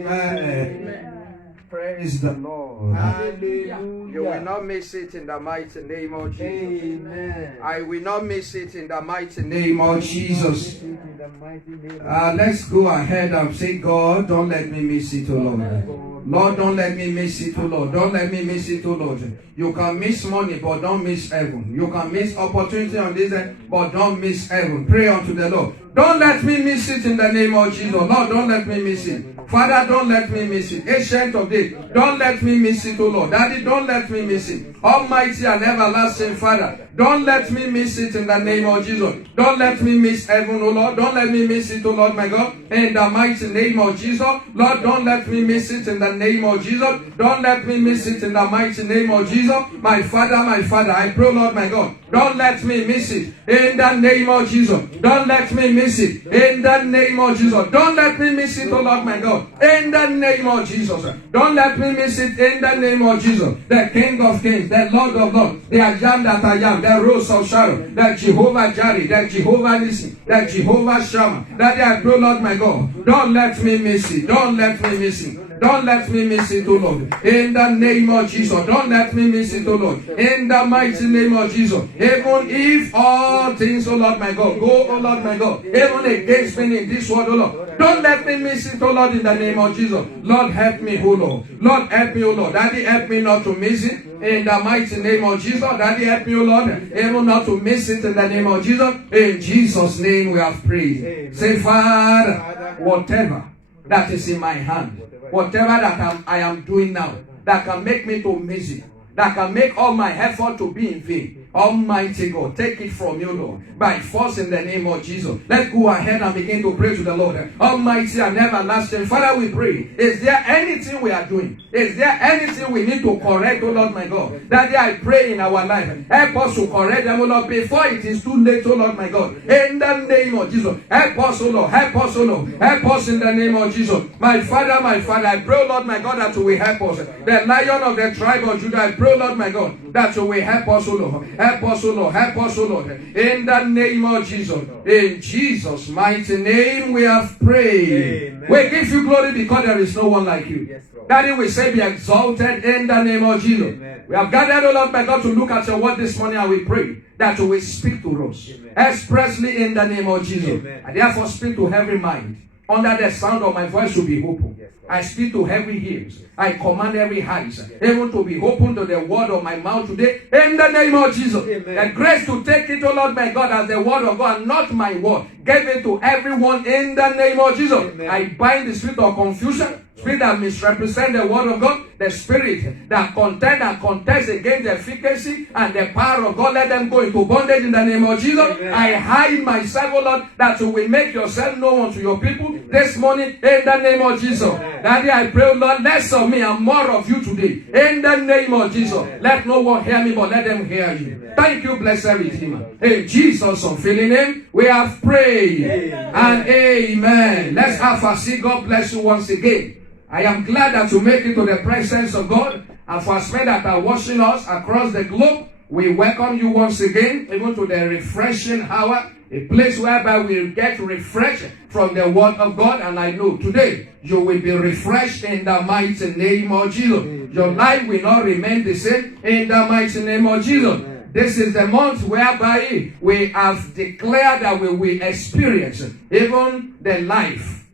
Amen. Praise the Lord. Hallelujah. You will not miss it in the mighty name of Jesus. Amen. I will not miss it in the mighty name of Jesus. In the mighty name of Let's go ahead and say, God, don't let me miss it, oh Lord. Lord, don't let me miss it, oh Lord. Don't let me miss it, oh Lord. You can miss money, but don't miss heaven. You can miss opportunity on this end, but don't miss heaven. Pray unto the Lord. Don't let me miss it in the name of Jesus. Lord, don't let me miss it. Father, don't let me miss it. Ancient of days, don't let me miss it, oh Lord. Daddy, don't let me miss it. Almighty and everlasting Father, don't let me miss it in the name of Jesus. Don't let me miss heaven, oh Lord. Don't let me miss it, oh Lord, my God. In the mighty name of Jesus. Lord, don't let me miss it in the name of Jesus. Don't let me miss it in the mighty name of Jesus. My Father, I pray, Lord, my God. Don't let me miss it in the name of Jesus. Don't let me miss it in the name of Jesus. Don't let me miss it, oh Lord, my God. In the name of Jesus. Don't let me miss it in the name of Jesus. The King of Kings, the Lord of Lords, the I am that I am, the Rose of Sharon, the Jehovah Jireh, the Jehovah Nissi, the Jehovah Shammah. That I pray, Lord, my God. Don't let me miss it. Don't let me miss it. Don't let me miss it, oh Lord. In the name of Jesus. Don't let me miss it, oh Lord. In the mighty name of Jesus. Even if all things, oh Lord my God, go, oh Lord my God, even against me in this world, oh Lord. Don't let me miss it, oh Lord, in the name of Jesus. Lord, help me, oh Lord. Lord, help me, oh Lord. Daddy, help me not to miss it. In the mighty name of Jesus. Daddy, help me, oh Lord. Even not to miss it in the name of Jesus. In Jesus' name we have prayed. Say, Father, whatever that is in my hand, whatever that I am doing now, that can make me to miss it, that can make all my effort to be in vain. Almighty God, take it from you, Lord, by force in the name of Jesus. Let's go ahead and begin to pray to the Lord. Almighty and everlasting Father, we pray. Is there anything we are doing? Is there anything we need to correct, oh Lord my God? Daddy, I pray in our life. Help us to correct them, oh Lord, before it is too late, oh Lord my God. In the name of Jesus. Help us, oh Lord. Help us, oh Lord. Help us in the name of Jesus. My Father, I pray, oh Lord my God, that you will help us. The Lion of the tribe of Judah, I pray, oh Lord my God, that you will help us, oh Lord. Help us, O Lord. Help us, O Lord. In the name of Jesus. In Jesus' mighty name we have prayed. Amen. We give you glory because there is no one like you. Yes, Daddy, we say be exalted in the name of Jesus. Amen. We have gathered, O Lord, my God, to look at your word this morning, and we pray that you will speak to us. Amen. Expressly in the name of Jesus. Amen. And therefore speak to every mind. Under the sound of my voice will be open. Yes, I speak to every ears. I command every eyes, even to be open to the word of my mouth today. In the name of Jesus. Amen. The grace to take it, oh Lord my God, as the word of God, not my word. Give it to everyone in the name of Jesus. Amen. I bind the spirit of confusion, spirit that misrepresent the word of God, the spirit that contend and contest against the efficacy and the power of God. Let them go into bondage in the name of Jesus. Amen. I hide myself, oh Lord, that you will make yourself known unto your people. Amen. This morning in the name of Jesus. Amen. Daddy, I pray, oh Lord, less of me and more of you today. In the name of Jesus. Amen. Let no one hear me, but let them hear you. Amen. Thank you, blessed Redeemer. In Jesus' unfailing name, we have prayed. Amen. And amen. Let's have a see. God bless you once again. I am glad that you make it to the presence of God. And for us men that are watching us across the globe, we welcome you once again, even to the refreshing hour, a place whereby we get refreshed from the word of God. And I know today you will be refreshed in the mighty name of Jesus. Amen. Your life will not remain the same in the mighty name of Jesus. Amen. This is the month whereby we have declared that we will experience even the life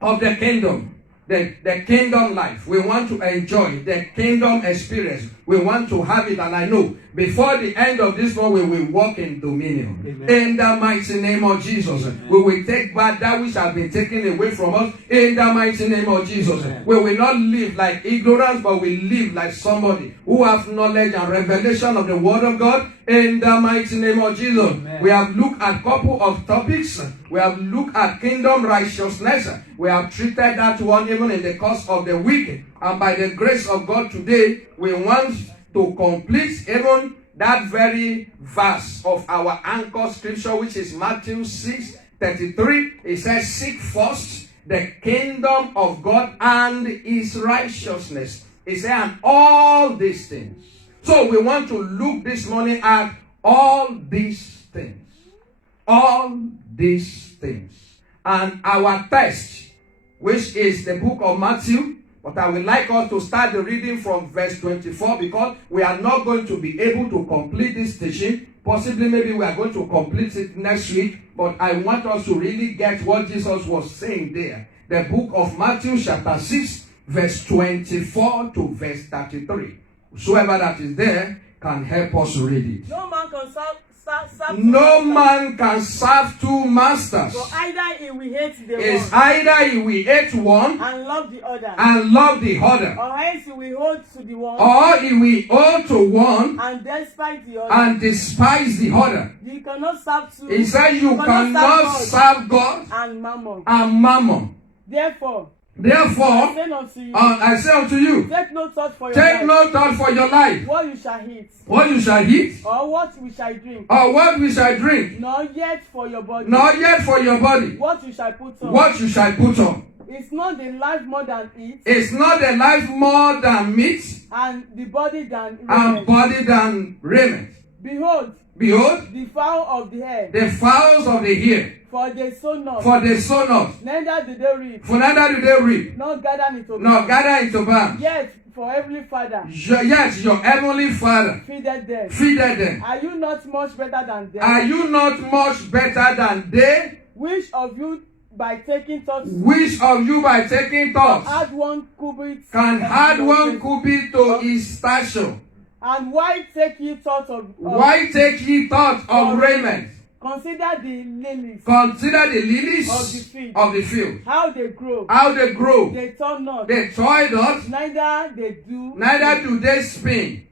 of the kingdom. The kingdom life. We want to enjoy the kingdom experience. We want to have it, and I know before the end of this month we will walk in dominion. Amen. In the mighty name of Jesus. Amen. We will take back that which has been taken away from us. In the mighty name of Jesus. Amen. We will not live like ignorance, but we live like somebody who have knowledge and revelation of the word of God. In the mighty name of Jesus. Amen. We have looked at a couple of topics. We have looked at kingdom righteousness. We have treated that one even in the course of the week. And by the grace of God today, we want to complete even that very verse of our anchor scripture, which is Matthew 6:33. It says, seek first the kingdom of God and his righteousness. It says, and all these things. So we want to look this morning at all these things. All these things. And our text, which is the book of Matthew, but I would like us to start the reading from verse 24, because we are not going to be able to complete this teaching. Possibly maybe we are going to complete it next week, but I want us to really get what Jesus was saying there. The book of Matthew chapter 6, verse 24 to verse 33. Whosoever that is there can help us read it. No man can serve no man can serve two masters. So either he will hate the It's one, either he will hate one and love the other, and love the other, or else he will hold to the one, or he will hold to one and despise the other. and despise the other. You cannot serve two. He said you cannot serve God and mammon. and mammon. Therefore, Therefore, I say unto you, take no thought for your take life, no thought for your life, what you shall eat, what you shall eat, or what we shall drink, or what we shall drink, nor yet for your body, nor yet for your body, what you shall put on. what you shall put on. Is not the life more than eat, Is not the life more than meat, and the body than and raiment? body than raiment? Behold, Behold, the fowl of the air, the fowls of the air, for they sow not, for they sow not, neither do they reap, for neither do they reap, nor gather into nor barns. gather into barns. Yet for Heavenly Father Yet your heavenly Father feedeth them. feedeth them. Are you not much better than them? Are you not much better than they? Which of you by taking thought Which of you by taking thought add one cubit can add one cubit to his stature? And why take ye thought of Why take ye thought of raiment? consider the lilies Consider the lilies of the field, of the field, how they grow, how they grow. they turn not, They toil not, neither they do, neither do they spin.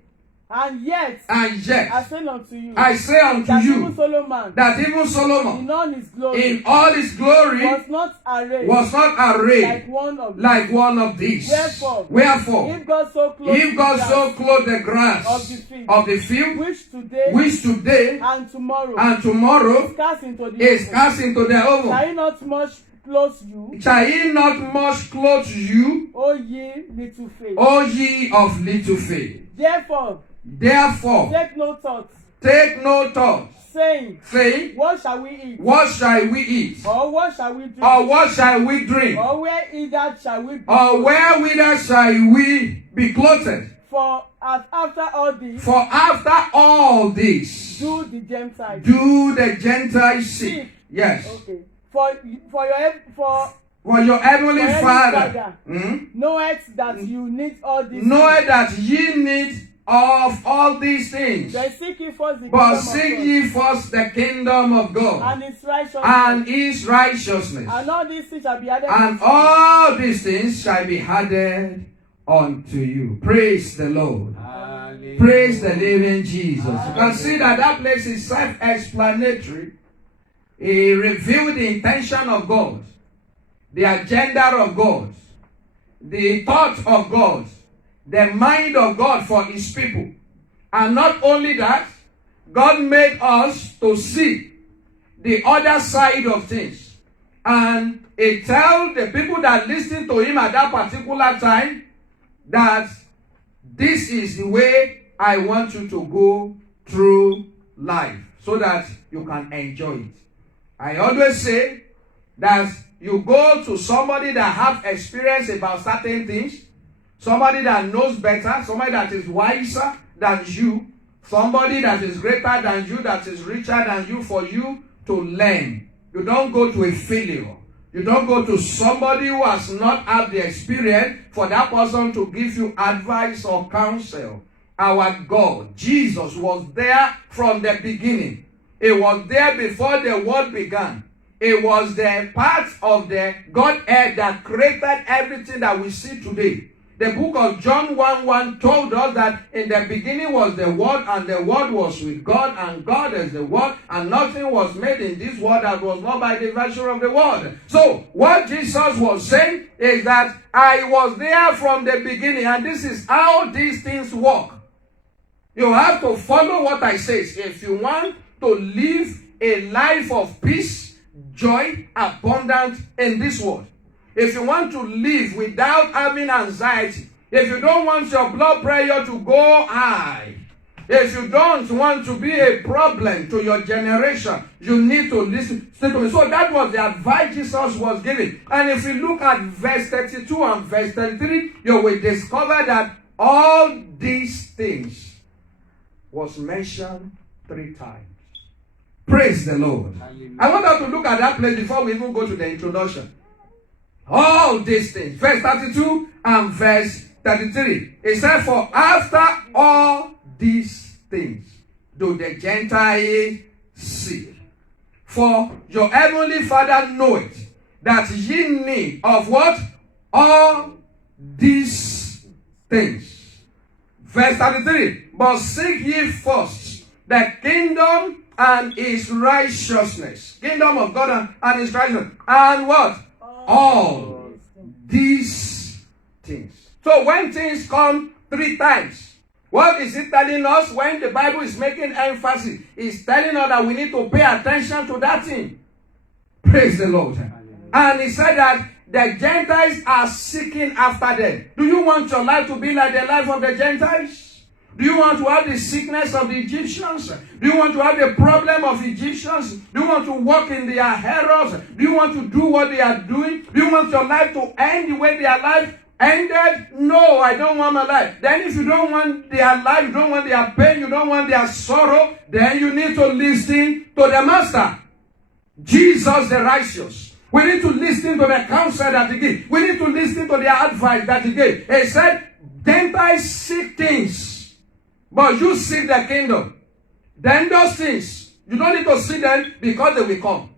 and yet And I yet say unto you I say unto that even you Solomon that even in Solomon all his glory in all his glory was not arrayed was not like arrayed one of these. like one of these. Wherefore, If God so clothed if God the so clothed the grass of the field, of the field, which today which today and tomorrow and tomorrow cast into the is oven, cast into the shall oven, he not much clothe you, shall he not much clothe you, O ye little faith? O ye of little faith? Therefore, Therefore, take no thought, take no thought, saying, saying, what shall we eat? what shall we eat? Or what shall we drink? Or what shall we drink? Or where either shall we be? Or wherewithal shall we be clothed? For as after all this, For after all this, do the Gentiles. do the Gentiles seek. Yes. Okay. For For your heavenly For heavenly Father Father. hmm, knoweth that you need all these know things. that ye need of all these things. Then seek ye first the But kingdom seek of God ye first the kingdom of God and his righteousness, and his righteousness, and all these things shall be added and unto you. all these things shall be added unto you. Praise the Lord. Praise the living Jesus. You can see that that place is self-explanatory. He revealed the intention of God, the agenda of God, the thought of God, the mind of God for his people. And not only that, God made us to see the other side of things. And he tells the people that listen to him at that particular time that this is the way I want you to go through life so that you can enjoy it. I always say that you go to somebody that have experience about certain things, somebody that knows better, somebody that is wiser than you, somebody that is greater than you, that is richer than you, for you to learn. You don't go to a failure. You don't go to somebody who has not had the experience for that person to give you advice or counsel. Our God, Jesus, was there from the beginning. He was there before the world began. It was the part of the Godhead that created everything that we see today. The book of John 1:1 told us that in the beginning was the Word, and the Word was with God, and God is the Word, and nothing was made in this world that was not by the virtue of the Word. So, what Jesus was saying is that I was there from the beginning, and this is how these things work. You have to follow what I say. If you want to live a life of peace, joy, abundance in this world, if you want to live without having anxiety, if you don't want your blood pressure to go high, if you don't want to be a problem to your generation, you need to listen to me. So that was the advice Jesus was giving. And if you look at verse 32 and verse 33, you will discover that all these things was mentioned 3 times. Praise the Lord. I want us to look at that place before we even go to the introduction. All these things. Verse 32 and verse 33. It says, for after all these things do the Gentiles seek. For your heavenly Father knoweth that ye need of what? All these things. Verse 33. But seek ye first the kingdom and his righteousness. Kingdom of God and his righteousness. And what? All these things. So when things come 3 times, what is it telling us? When the Bible is making emphasis, it's telling us that we need to pay attention to that thing. Praise the Lord. And he said that the Gentiles are seeking after them. Do you want your life to be like the life of the Gentiles? Do you want to have the sickness of the Egyptians? Do you want to have the problem of Egyptians? Do you want to walk in their errors? Do you want to do what they are doing? Do you want your life to end the way their life ended? No, I don't want my life. Then if you don't want their life, you don't want their pain, you don't want their sorrow, then you need to listen to the Master, Jesus the righteous. We need to listen to the counsel that he gave. We need to listen to the advice that he gave. He said, Gentiles seek things, but you seek the kingdom. Then those things, you don't need to seek them because they will come.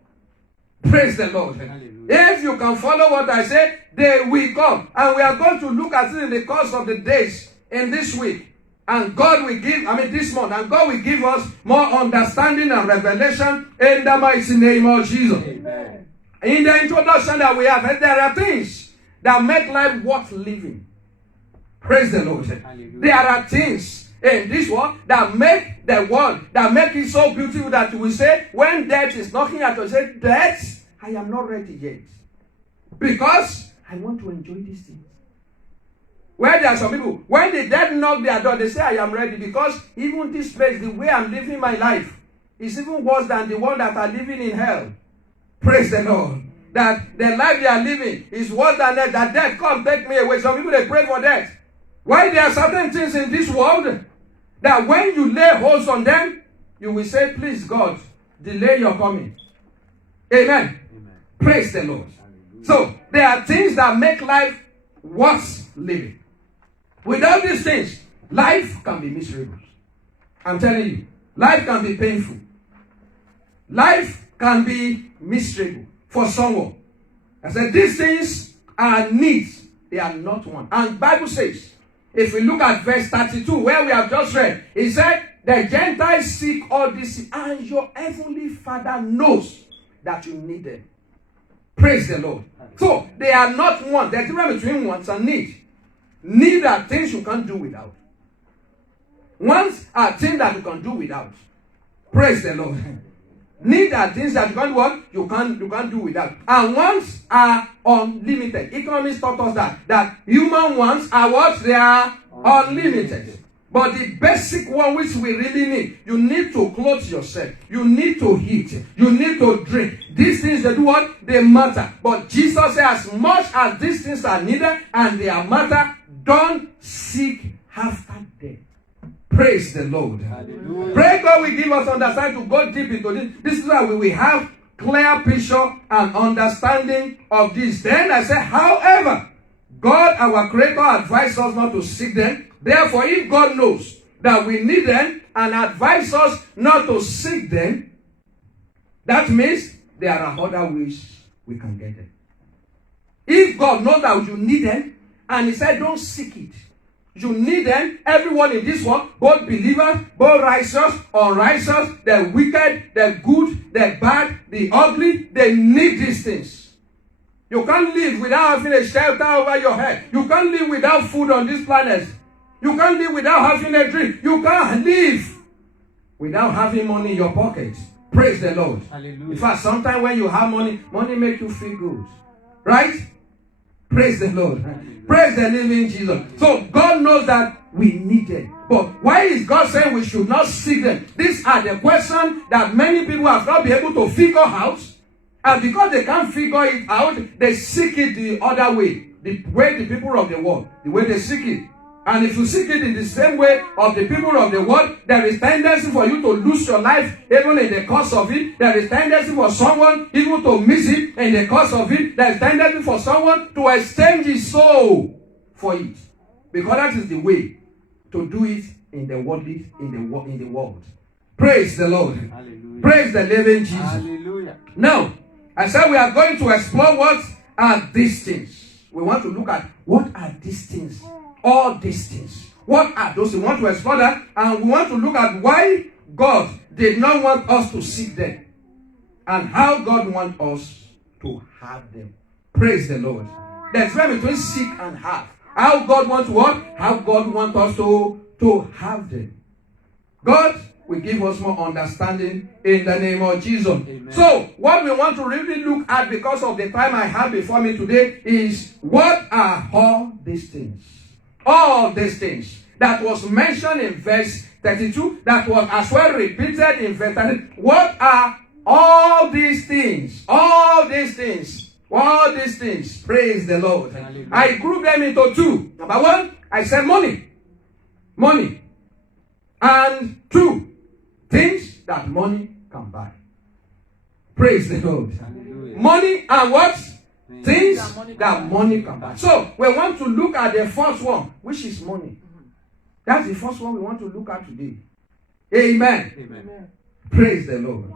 Praise the Lord. Hallelujah. If you can follow what I said, they will come. And we are going to look at it in the course of the days in this week. And God will give, this month, and God will give us more understanding and revelation in the mighty name of Jesus. Amen. In the introduction that we have, there are things that make life worth living. Praise the Lord. Hallelujah. There are things in this world that make the world, that make it so beautiful that we say, when death is knocking at us, say, death, I am not ready yet. Because I want to enjoy these things. Where there are some people, when the dead knock their door, they say, I am ready. Because even this place, the way I'm living my life, is even worse than the one that are living in hell. Praise the Lord. That the life they are living is worse than that. That death, come take me away. Some people, they pray for death. Why there are certain things in this world that when you lay hold on them, you will say, please God, delay your coming. Amen. Amen. Praise the Lord. Hallelujah. So, there are things that make life worth living. Without these things, life can be miserable. I'm telling you, life can be painful. Life can be miserable for someone. I said, these things are needs. They are not want. And Bible says, if we look at verse 32, where we have just read, it said, the Gentiles seek all this, and your heavenly Father knows that you need them. Praise the Lord. So, they are not want. There's a difference between wants and need. Need are things you can't do without. Wants are things that you can do without. Praise the Lord. Need are things that you can't what? You can't do without. And wants are unlimited. Economists taught us that human wants are what? They are unlimited. But the basic one which we really need, you need to clothe yourself. You need to eat. You need to drink. These things, they do what? They matter. But Jesus said, as much as these things are needed and they are matter, don't seek after them. Praise the Lord. Hallelujah. Pray God will give us understanding to go deep into this. This is why we will have clear picture and understanding of this. Then I said, however, God, our Creator, advised us not to seek them. Therefore, if God knows that we need them and advise us not to seek them, that means there are other ways we can get them. If God knows that you need them and He said don't seek it, you need them, everyone in this world, both believers, both righteous, unrighteous, the wicked, the good, the bad, the ugly, they need these things. You can't live without having a shelter over your head. You can't live without food on this planet. You can't live without having a drink. You can't live without having money in your pocket. Praise the Lord. Hallelujah. In fact, sometimes when you have money, money makes you feel good. Right? Praise the Lord. Hallelujah. Praise the living Jesus. So God knows that we need them. But why is God saying we should not seek them? These are the questions that many people have not been able to figure out. And because they can't figure it out, they seek it the other way. The way the people of the world, the way they seek it. And if you seek it in the same way of the people of the world, there is tendency for you to lose your life even in the course of it. There is tendency for someone even to miss it in the course of it. There is tendency for someone to exchange his soul for it. Because that is the way to do it in the worldly, in the world. Praise the Lord. Hallelujah. Praise the living Jesus. Hallelujah. Now, I said we are going to explore what are these things. We want to look at what are these things. All these things. What are those? We want to explore that, and we want to look at why God did not want us to seek them and how God wants us to have them. Praise the Lord. There's a difference between seek and have. How God wants what? How God wants us to have them. God will give us more understanding in the name of Jesus. Amen. So, what we want to really look at, because of the time I have before me today, is what are all these things? All these things. that was mentioned in verse 32, that was as well repeated in verse 30. What are all these things? All these things. All these things. Praise the Lord. Hallelujah. I group them into two. Number one, I said money. Money. And two, things that money can buy. Praise the Lord. Hallelujah. Money and what? Things That that money can buy. So we want to look at the first one, which is money. That's the first one we want to look at today. Amen. Amen. Praise the Lord.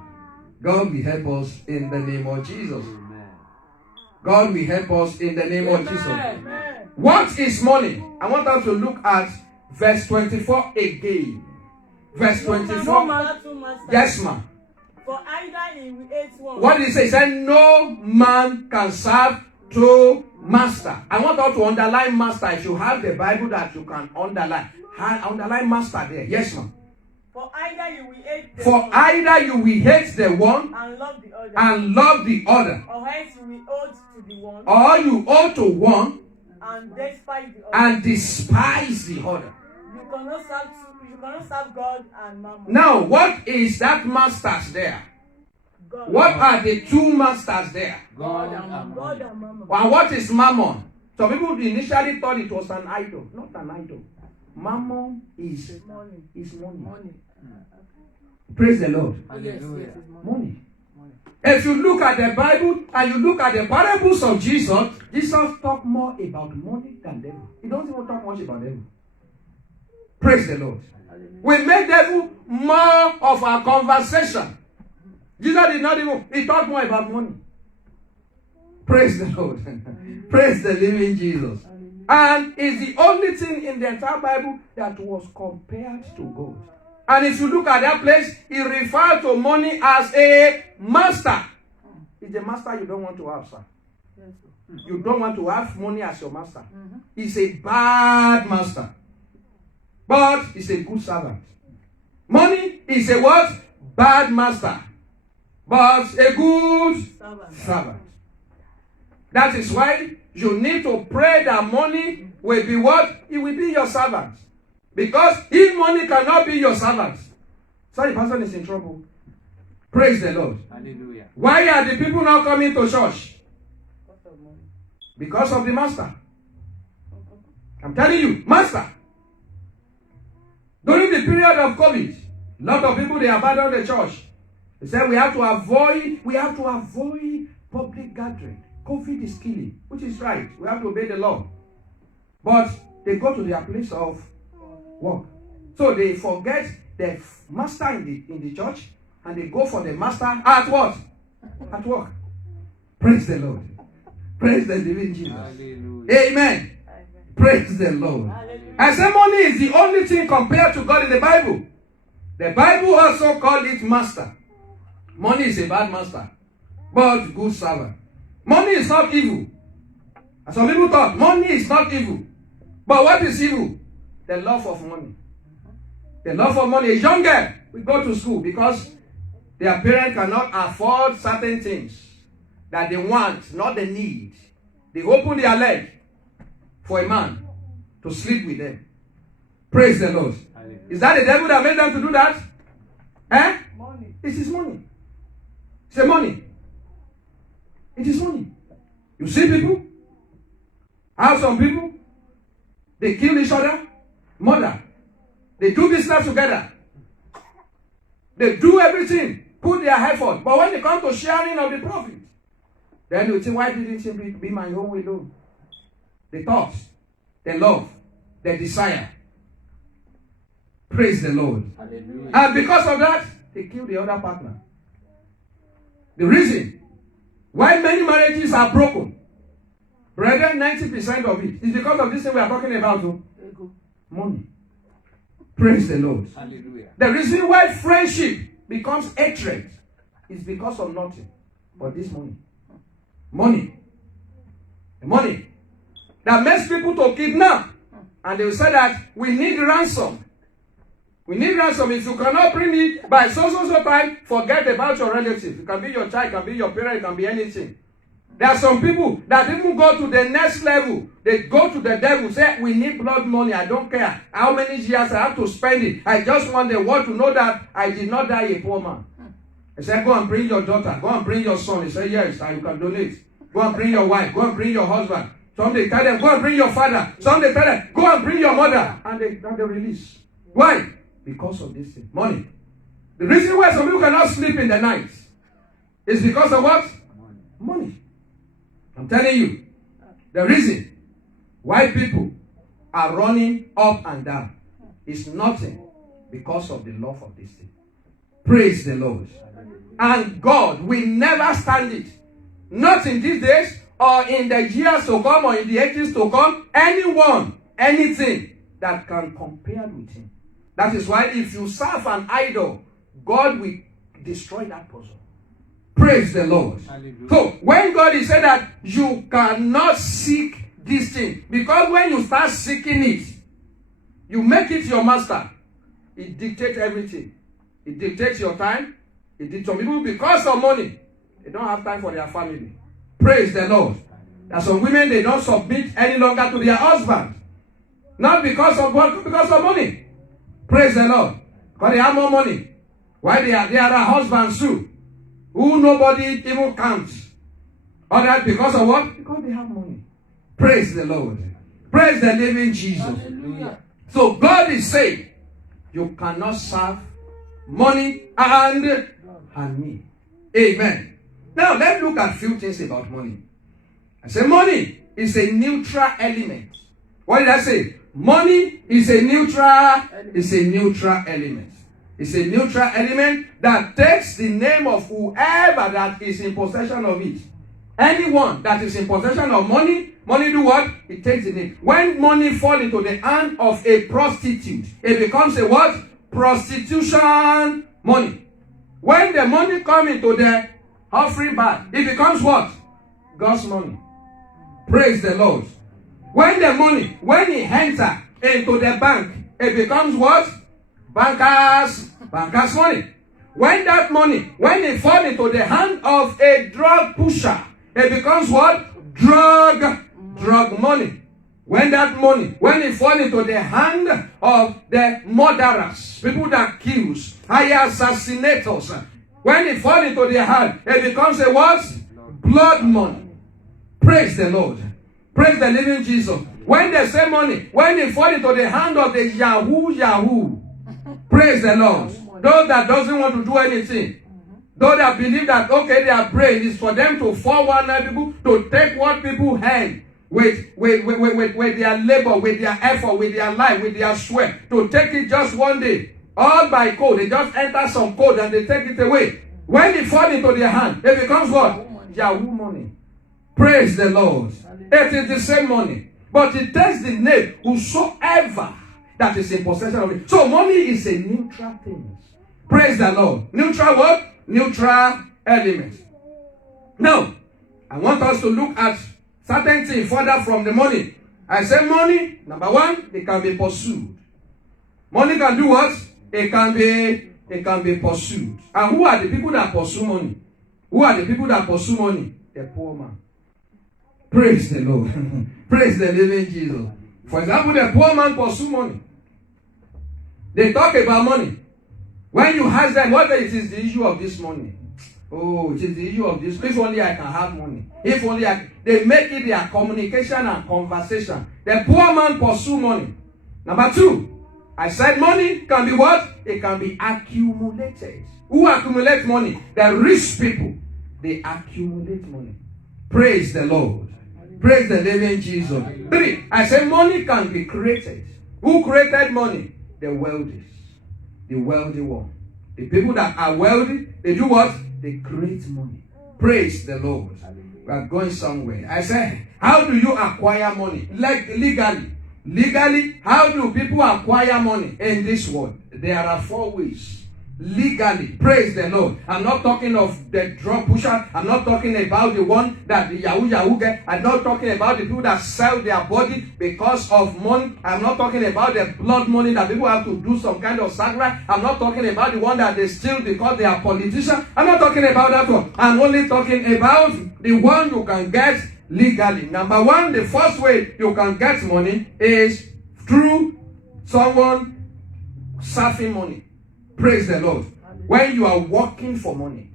God will help us in the name of Jesus. Amen. God will help us in the name of Jesus. Amen. What is money? I want us to look at verse 24 again. Verse No 24. master, two masters. Yes, ma'am. For either he will hate one. What did he say? He said, no man can serve two master. I want us to underline master. If you have the Bible that you can underline. Underline master there. Yes, ma'am. For either you will hate the For one either you will hate the one and love the other, and love the other, or else you will owe to the one or you owe to one and despise the other. and despise the other. You cannot serve God and Mammon. Now, what is that masters there? God. What are the two masters there? God God and and money. Mammon. And what is mammon? Some people initially thought it was an idol. Not an idol. Mammon is Money. money. Praise the Lord. Hallelujah. Money. If you look at the Bible and you look at the parables of Jesus, Jesus talk more about money than devil. He doesn't even talk much about devil. Praise the Lord. We make devil more of our conversation. Jesus did not even, he talked more about money. Praise the Lord. Praise the living Jesus. And it's the only thing in the entire Bible that was compared to God. And if you look at that place, he referred to money as a master. It's a master you don't want to have, sir. You don't want to have money as your master. He's a bad master. But he's a good servant. Money is a what? Bad master. But a good servant. That is why you need to pray that money will be what? It will be your servant. Because if money cannot be your servant, so the person is in trouble. Praise the Lord. Hallelujah. Why are the people now coming to church? Because of the master. I'm telling you, master. During the period of COVID, a lot of people, they abandoned the church. They said we have to avoid public gathering. COVID is killing, which is right. We have to obey the law. But they go to their place of work. So they forget the master in the church and they go for the master at what? At work. Praise the Lord. Praise the living Jesus. Hallelujah. Amen. Praise the Lord. Hallelujah. I say money is the only thing compared to God in the Bible. The Bible also called it master. Money is a bad master, but good servant. Money is not evil. And some people thought money is not evil. But what is evil? The love of money. The love of money. A young girl will go to school because their parents cannot afford certain things that they want, not the need. They open their leg for a man to sleep with them. Praise the Lord. Hallelujah. Is that the devil that made them to do that? Eh? Money. It is money. It's a money. It is money. You see people? How some people, they kill each other, murder. They do business together. They do everything, put their effort. But when it comes to sharing of the profit, then you think, why didn't it be my own way alone? The thoughts, the love, the desire. Praise the Lord. Hallelujah. And because of that, they kill the other partner. The reason why many marriages are broken, brethren, 90% of it is because of this thing we are talking about. Money. Praise the Lord. Hallelujah. The reason why friendship becomes hatred is because of nothing but this money. Money. The money that makes people to kidnap. And they will say that we need ransom. We need ransom. If you cannot bring it by so time, forget about your relative. It can be your child, it can be your parent, it can be anything. There are some people that even go to the next level. They go to the devil, say, we need blood money. I don't care how many years I have to spend it. I just want the world to know that I did not die a poor man. I said, go and bring your daughter. Go and bring your son. He said, yes, and you can donate. Go and bring your wife. Go and bring your husband. Some they tell them, go and bring your father. Some they tell them, go and bring your mother. And they release. Why? Because of this thing. Money. The reason why some people cannot sleep in the night is because of what? Money. I'm telling you. The reason why people are running up and down is nothing because of the love of this thing. Praise the Lord. And God will never stand it. Not in these days or in the years to come or in the ages to come. Anyone, anything that can compare with him. That is why if you serve an idol, God will destroy that person. Praise the Lord. Hallelujah. So when God is saying that you cannot seek this thing, because when you start seeking it, you make it your master. It dictates everything. It dictates your time. It dictates some people because of money. They don't have time for their family. Praise the Lord. There are some women, they don't submit any longer to their husband. Not because of what, because of money. Praise the Lord. Because they have more money. Why they are husbands too, who nobody even counts. All that because of what? Because they have money. Praise the Lord. Praise the living Jesus. Hallelujah. So God is saying, you cannot serve money and me. Amen. Now let's look at a few things about money. I say money is a neutral element. What did I say? Money is a neutral element. It's a neutral element that takes the name of whoever that is in possession of it. Anyone that is in possession of money do what? It takes the name. When money falls into the hand of a prostitute, it becomes a what? Prostitution money. When the money comes into the offering bag, it becomes what? God's money. Praise the Lord. When it enters into the bank, it becomes what? Bankers money. When that money, when it falls into the hand of a drug pusher, it becomes what? Drug money. When that money, when it falls into the hand of the murderers, people that kills, higher assassinators, when it falls into their hand, it becomes a what? Blood money. Praise the Lord. Praise the living Jesus. When they say money, when it falls into the hand of the Yahoo, praise the Lord. Those that doesn't want to do anything. Those that believe that, okay, their brain is for them to forward people, to take what people have with their labor, with their effort, with their life, with their sweat, to take it just one day. All by code. They just enter some code and they take it away. When it falls into their hand, it becomes what? Yahoo money. Praise the Lord. It is the same money. But it takes the name whosoever that is in possession of it. So money is a neutral thing. Praise the Lord. Neutral what? Neutral element. Now, I want us to look at certain things further from the money. I say money, number one, it can be pursued. Money can do what? It can be pursued. And who are the people that pursue money? Who are the people that pursue money? The poor man. Praise the Lord. Praise the living Jesus. For example, the poor man pursue money. They talk about money. When you ask them what it is the issue of this money. Oh, it is the issue of this. If only I can have money. If only they make it their communication and conversation. The poor man pursue money. Number two, I said money can be what? It can be accumulated. Who accumulate money? The rich people. They accumulate money. Praise the Lord. Praise the living Jesus. Three, I said money can be created. Who created money? The wealthy. The wealthy one. The people that are wealthy, they do what? They create money. Praise the Lord. We are going somewhere. I said, how do you acquire money? Like legally. Legally, how do people acquire money in this world? There are 4 ways. legally. Praise the Lord. I'm not talking of the drug pusher. I'm not talking about the one that the Yahoo get. I'm not talking about the people that sell their body because of money. I'm not talking about the blood money that people have to do some kind of sacrifice. I'm not talking about the one that they steal because they are politicians. I'm not talking about that one. I'm only talking about the one you can get legally. Number one, the first way you can get money is through someone serving money. Praise the Lord. When you are working for money,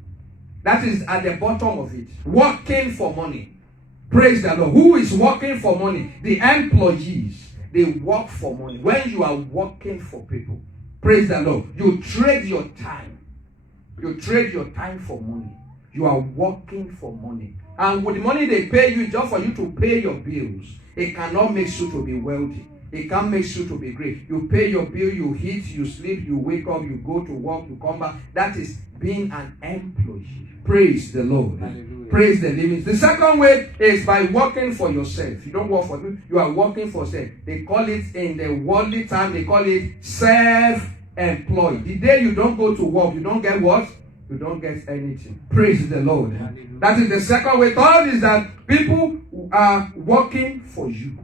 that is at the bottom of it. Working for money. Praise the Lord. Who is working for money? The employees. They work for money. When you are working for people, praise the Lord, you trade your time. You trade your time for money. You are working for money. And with the money they pay you, just for you to pay your bills. It cannot make you to be wealthy. It can't make you to be great. You pay your bill, you eat, you sleep, you wake up, you go to work, you come back. That is being an employee. Praise the Lord. Hallelujah. Praise the living. The second way is by working for yourself. You don't work for people, you are working for yourself. They call it in the worldly term, they call it self-employed. The day you don't go to work, you don't get what? You don't get anything. Praise the Lord. Hallelujah. That is the second way. Third is that people are working for you.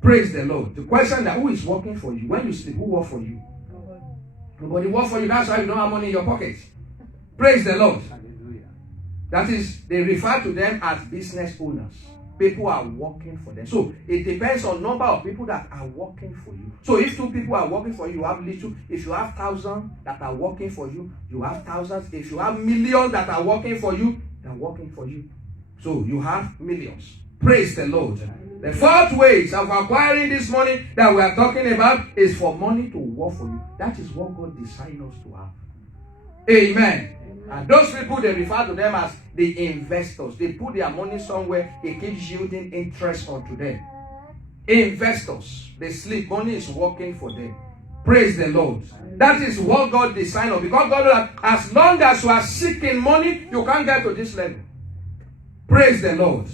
Praise the Lord. The question that who is working for you? When you sleep, who works for you? Nobody works for you. That's why you don't have money in your pocket. Praise the Lord. Hallelujah. That is, they refer to them as business owners. People are working for them. So it depends on number of people that are working for you. So if 2 people are working for you, you have little. If you have 1,000 that are working for you, you have thousands. If you have millions that are working for you, they are working for you. So you have millions. Praise the Lord. The fourth ways of acquiring this money that we are talking about is for money to work for you. That is what God designed us to have. Amen. And those people, they refer to them as the investors. They put their money somewhere, it keeps yielding interest onto them. Investors, they sleep, money is working for them. Praise the Lord. That is what God designed us. Because God, as long as you are seeking money, you can't get to this level. Praise the Lord.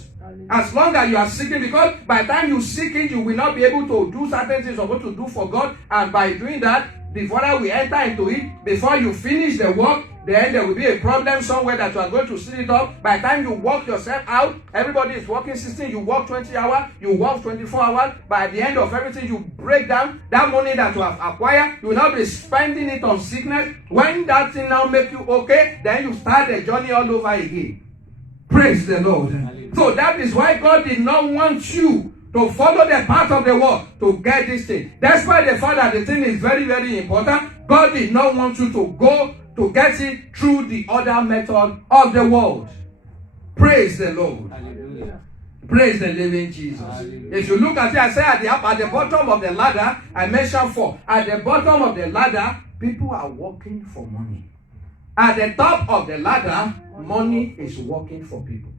As long as you are seeking, because by the time you seek it, you will not be able to do certain things you're supposed to do for God. And by doing that, the further we enter into it, before you finish the work, then there will be a problem somewhere that you are going to set it up. By the time you work yourself out, everybody is working 16, you work 20 hours, you work 24 hours. By the end of everything, you break down that money that you have acquired. You will not be spending it on sickness. When that thing now make you okay, then you start the journey all over again. Praise the Lord. Hallelujah. So that is why God did not want you to follow the path of the world to get this thing. That's why the fact that the thing is very, very important. God did not want you to go to get it through the other method of the world. Praise the Lord. Hallelujah. Praise the living Jesus. Hallelujah. If you look at it, I say at the bottom of the ladder, I mentioned 4. At the bottom of the ladder, people are working for money. At the top of the ladder, money is working for people.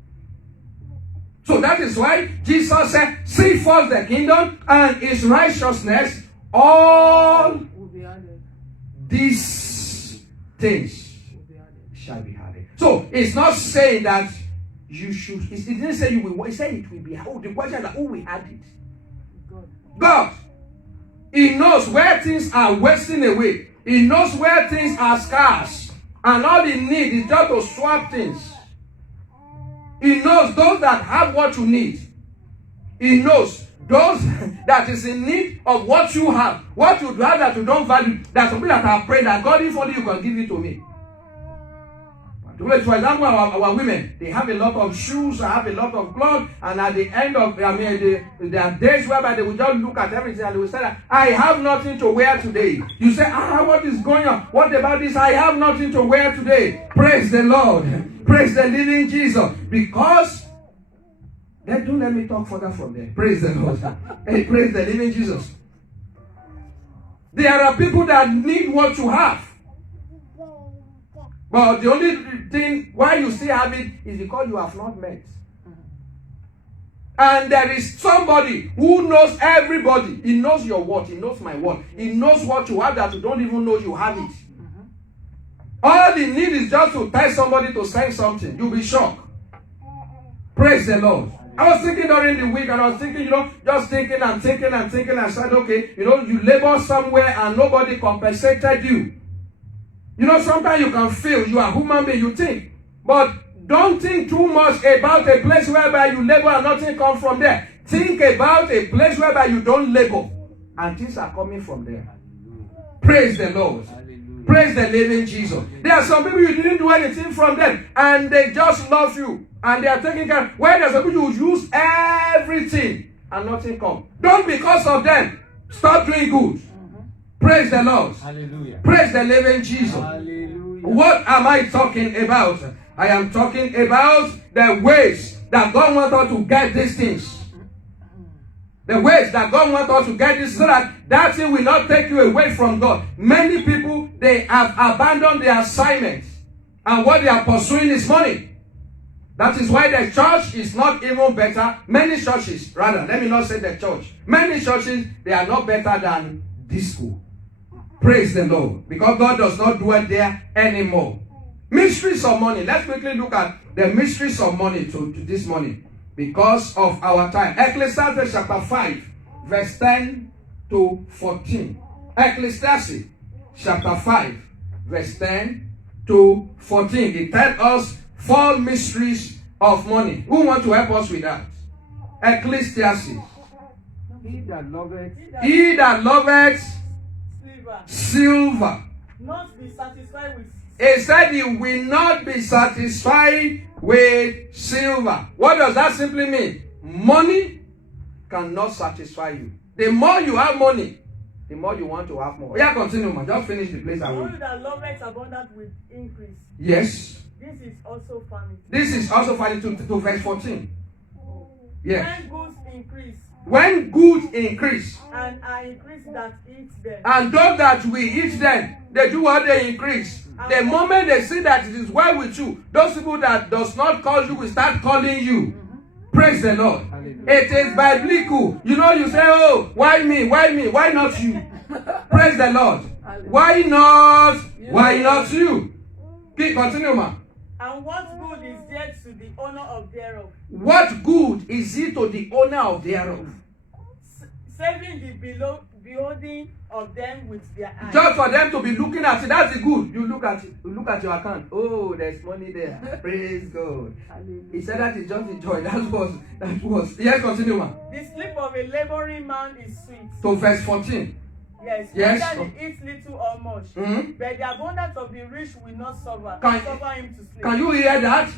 So that is why Jesus said, seek first the kingdom and its righteousness, all these things shall be added. So it's not saying that you should, it didn't say you will, it said it will be added. The question is that who will add it? God. He knows where things are wasting away. He knows where things are scarce. And all he needs is just to swap things. He knows those that have what you need. He knows those that is in need of what you have. What you have that you don't value. There's some people that have prayed that God, if only you can give it to me. For example, our women, they have a lot of shoes, they have a lot of clothes, and at the end of there are days whereby they will just look at everything and they will say that I have nothing to wear today. You say, what is going on? What about this? I have nothing to wear today. Praise the Lord. Praise the living Jesus. Because then don't let me talk further from there. Praise the Lord. Hey, praise the living Jesus. There are people that need what you have. But the only thing why you still have it is because you have not met. And there is somebody who knows everybody. He knows your what. He knows my what. He knows what you have that you don't even know you have it. All you need is just to tell somebody to send something. You'll be shocked. Praise the Lord. I was thinking during the week and I was thinking, just thinking and I said, okay, you labor somewhere and nobody compensated you. You know, sometimes you can feel you are human being, you think. But don't think too much about a place whereby you labor and nothing comes from there. Think about a place whereby you don't labor and things are coming from there. Praise the Lord. Praise the living Jesus. There are some people you didn't do anything from them and they just love you and they are taking care. Where there's some people you use everything and nothing comes. Don't because of them stop doing good. Praise the Lord. Hallelujah. Praise the living Jesus. Hallelujah. What am I talking about? I am talking about the ways that God wants us to get these things. The ways that God wants us to get this so that thing will not take you away from God. Many people, they have abandoned their assignments. And what they are pursuing is money. That is why the church is not even better. Many churches, rather, let me not say the church. Many churches, they are not better than disco. Praise the Lord. Because God does not dwell there anymore. Mysteries of money. Let's quickly look at the mysteries of money to this morning. Because of our time. Ecclesiastes chapter 5, verse 10 to 14. Ecclesiastes chapter 5, verse 10 to 14. It tells us 4 mysteries of money. Who want to help us with that? Ecclesiastes. He that silver, loveth silver. not be satisfied with He said he will not be satisfied with silver. What does that simply mean? Money cannot satisfy you. The more you have money, the more you want to have more. Yeah, continue, man. Just finish the place I will. all that loveth abundant with increase. Yes. This is also famine. This is also funny to verse 14. Yes. When goods increase, When goods increase, and are increased that eat them. and those that we eat them, they do what they increase. The moment they see that it is well with you, those people that does not call you will start calling you. Praise the Lord. It is biblical. You know, you say, oh, why me? Why me? Why not you? Praise the Lord. Why not? Why not you? Keep continue, man. And what good is there to the owner of thereof? What good is it to the owner of thereof? Saving the beholding of them with their eyes. Just for them to be looking at it, that's the good. You look at it, you look at your account. Oh, there's money there. Praise God. He said that is just the joy. That was. Yes, continue, man. The sleep of a laboring man is sweet. To verse 14. Yes, Yes. whether he eats little or much. Mhm. But the abundance of the rich will not suffer him to sleep. Can you hear that?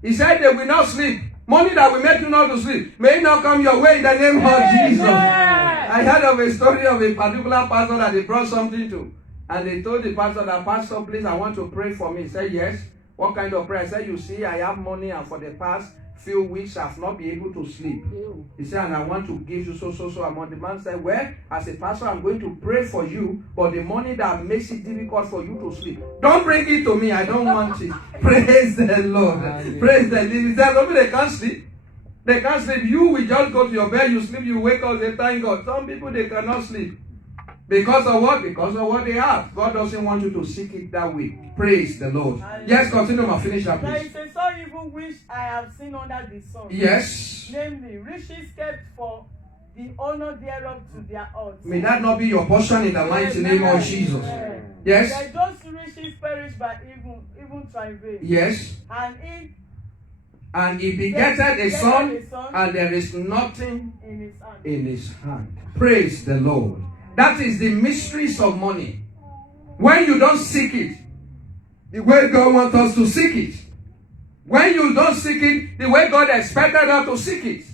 He said they will not sleep. Money that will make you not to sleep may it not come your way in the name of Jesus. I heard of a story of a particular pastor that they brought something to. And they told the pastor that, Pastor, please, I want to pray for me. He said, yes. What kind of prayer? I said, you see, I have money and for the past few weeks I have not been able to sleep. He said, and I want to give you so amount. The man said, well, as a pastor, I'm going to pray for you, but the money that makes it difficult for you to sleep, don't bring it to me. I don't want it. Praise the Lord. Praise the Lord. He said, maybe they can't sleep. They can't sleep. You will just go to your bed, you sleep, you wake up, they thank God. Some people, they cannot sleep. Because of what? Because of what they have. God doesn't want you to seek it that way. Praise the Lord. Yes, continue, my finish that, There please. is a sore evil which I have seen under the sun. Yes. Namely, riches kept for the honor thereof to their odds. May that not be your portion in the mighty name of Jesus. Yes. That those riches perish by even travail. Yes. And he begetted a son, and there is nothing in his hand. in his hand. Praise the Lord. That is the mysteries of money. When you don't seek it, the way God wants us to seek it. When you don't seek it, the way God expected us to seek it.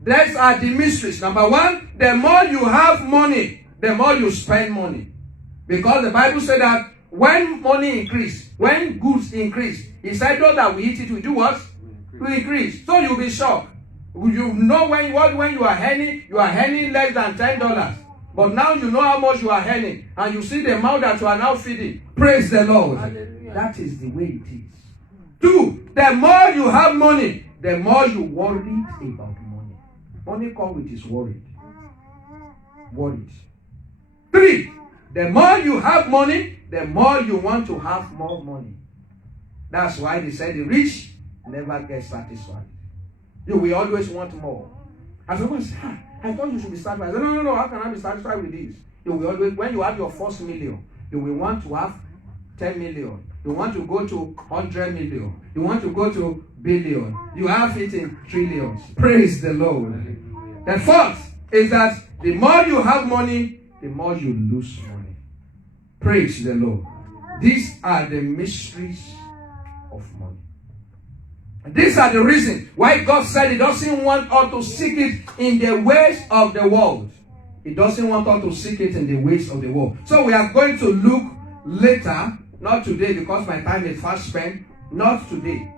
Those are the mysteries. Number one, the more you have money, the more you spend money. Because the Bible said that when money increase, when goods increase, he said those that we eat it, we do what? We increase. So you'll be shocked. You know when you are earning less than $10. But now you know how much you are earning. And you see the amount that you are now feeding. Praise the Lord. Hallelujah. That is the way it is. 2, the more you have money, the more you worry about money. Money comes with its worries. 3, the more you have money, the more you want to have more money. That's why they say the rich never get satisfied. You will always want more. And someone says, I thought you should be satisfied. I said, no, how can I be satisfied with this? You will always, when you have your first million, you will want to have 10 million. You want to go to 100 million. You want to go to billion. You have it in trillions. Praise the Lord. The fourth is that the more you have money, the more you lose money. Praise the Lord. These are the mysteries of money. And these are the reasons why God said He doesn't want us to seek it in the ways of the world. He doesn't want us to seek it in the ways of the world. So we are going to look later, not today because my time is fast spent, not today.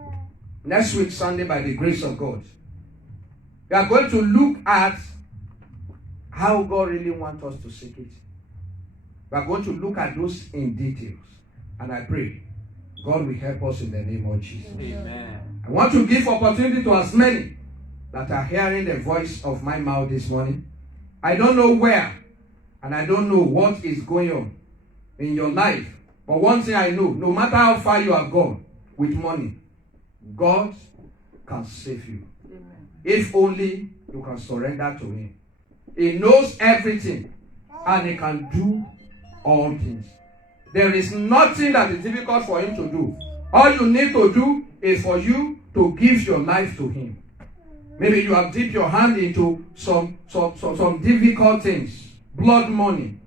Next week, Sunday, by the grace of God. We are going to look at how God really wants us to seek it. We are going to look at those in details. And I pray God will help us in the name of Jesus. Amen. I want to give opportunity to as many that are hearing the voice of my mouth this morning. I don't know where and I don't know what is going on in your life. But one thing I know, no matter how far you have gone with money, God can save you. Amen. If only you can surrender to Him. He knows everything and He can do all things. There is nothing that is difficult for Him to do. All you need to do is for you to give your life to Him. Maybe you have dipped your hand into some difficult things, blood money.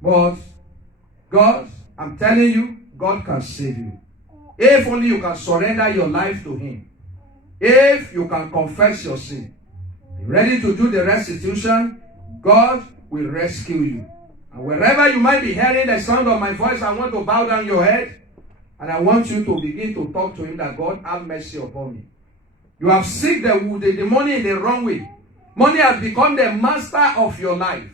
But God, I'm telling you, God can save you. If only you can surrender your life to Him. If you can confess your sin, ready to do the restitution, God will rescue you. And wherever you might be hearing the sound of my voice, I want to bow down your head. And I want you to begin to talk to Him that God have mercy upon me. You have seeked the money in the wrong way. Money has become the master of your life.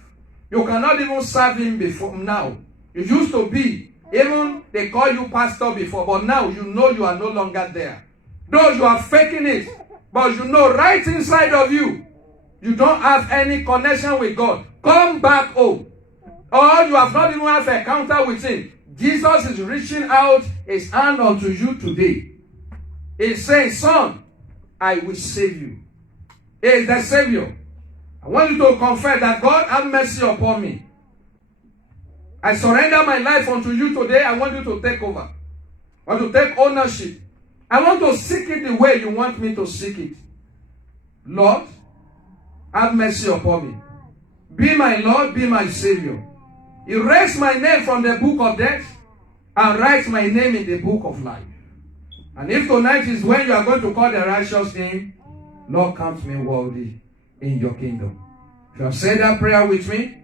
You cannot even serve Him before now. You used to be. Even they call you pastor before. But now you know you are no longer there. Though you are faking it. But you know right inside of you, you don't have any connection with God. Come back home. Or you have not even had an encounter with Him. Jesus is reaching out His hand unto you today. He's saying, son, I will save you. He is the Savior. I want you to confess that God have mercy upon me. I surrender my life unto you today. I want you to take over. I want to take ownership. I want to seek it the way you want me to seek it. Lord, have mercy upon me. Be my Lord, be my Savior. Erase my name from the book of death and write my name in the book of life. And if tonight is when you are going to call the righteous name, Lord, count me worthy in your kingdom. If you have said that prayer with me,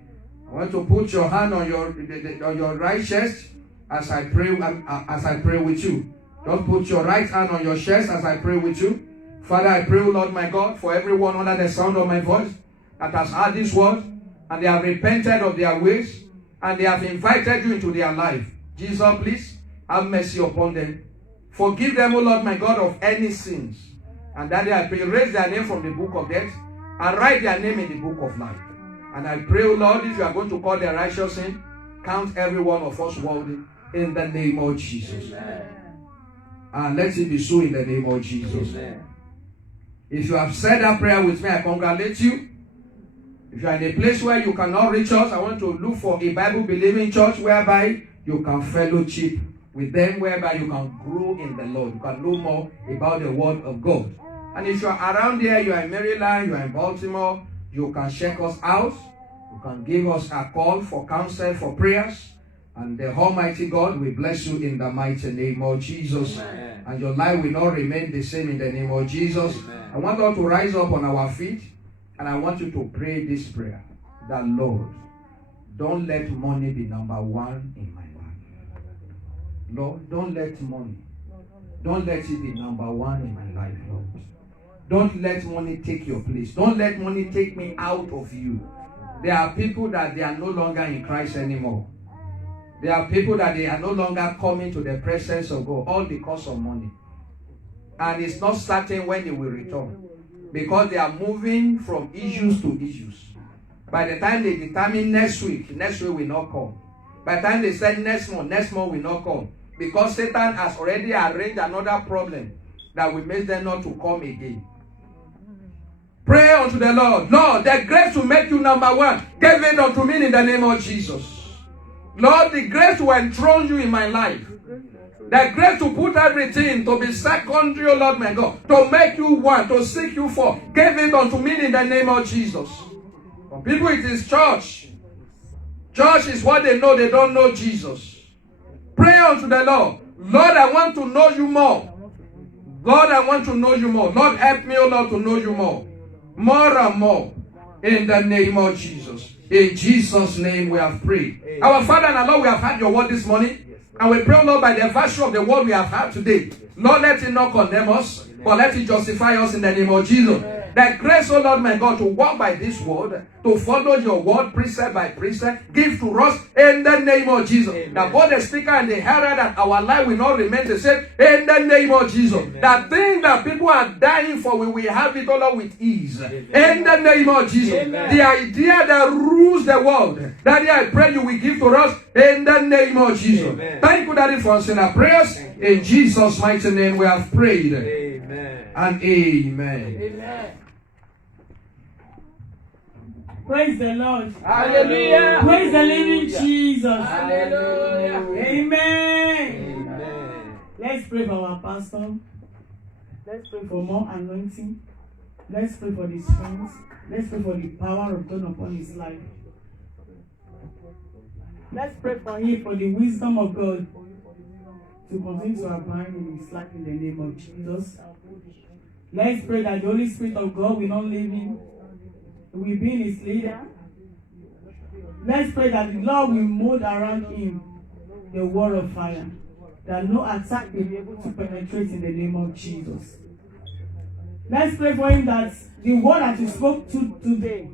I want to put your hand on your right chest as I pray with you. Just put your right hand on your chest as I pray with you. Father, I pray, Lord my God, for everyone under the sound of my voice that has heard this word and they have repented of their ways and they have invited you into their life. Jesus, please have mercy upon them. Forgive them, O Lord my God, of any sins. And that I pray, erase their name from the book of death and write their name in the book of life. And I pray, O Lord, if you are going to call their righteous name, count every one of us worthy in the name of Jesus. Amen. And let it be so in the name of Jesus. Amen. If you have said that prayer with me, I congratulate you. If you are in a place where you cannot reach us, I want to look for a Bible-believing church whereby you can fellowship with them, whereby you can grow in the Lord. You can know more about the Word of God. And if you are around there, you are in Maryland, you are in Baltimore, you can check us out. You can give us a call for counsel, for prayers. And the Almighty God will bless you in the mighty name of Jesus. Amen. And your life will not remain the same in the name of Jesus. Amen. I want us to rise up on our feet. And I want you to pray this prayer. That Lord, don't let money be number one in my life. Lord, don't let money. Don't let it be number one in my life, Lord. Don't let money take your place. Don't let money take me out of you. There are people that they are no longer in Christ anymore. There are people that they are no longer coming to the presence of God, all because of money. And it's not certain when they will return. Because they are moving from issues to issues. By the time they determine next week will not come. By the time they say next month will not come. Because Satan has already arranged another problem that will make them not to come again. Pray unto the Lord. Lord, the grace to make you number one, give it unto me in the name of Jesus. Lord, the grace to enthrone you in my life. The grace to put everything to be secondary, O Lord my God. To make you one, to seek you for. Give it unto me in the name of Jesus. For people, it is church. Church is what they know. They don't know Jesus. Pray unto the Lord. Lord, I want to know you more. Lord, I want to know you more. Lord, help me, O Lord, to know you more. More and more. In the name of Jesus. In Jesus' name we have prayed. Amen. Our Father and our Lord, we have had your word this morning. And we pray, Lord, by the virtue of the word we have had today. Lord, let it not condemn us, but let it justify us in the name of Jesus. Amen. That grace, O Lord my God, to walk by this word, to follow your word precept by precept, give to us in the name of Jesus. Amen. That both the speaker and the hearer, that our life will not remain the same in the name of Jesus. Amen. That thing that people are dying for, we will have it, O Lord, with ease. Amen. In the name of Jesus. Amen. The idea that rules the world, Daddy, I pray you will give to us in the name of Jesus. Amen. Thank you, Daddy, for answering our prayers. In Jesus' mighty name we have prayed. Amen. And amen. Amen. Praise the Lord. Hallelujah. Praise the living Jesus. Hallelujah. Amen. Amen. Let's pray for our pastor. Let's pray for more anointing. Let's pray for the strength. Let's pray for the power of God upon his life. Let's pray for him for the wisdom of God to continue to abide in his life in the name of Jesus. Let's pray that the Holy Spirit of God will not leave him. He will be his leader. Let's pray that the Lord will mold around him the wall of fire, that no attack will be able to penetrate in the name of Jesus. Let's pray for him that the word that he spoke to today,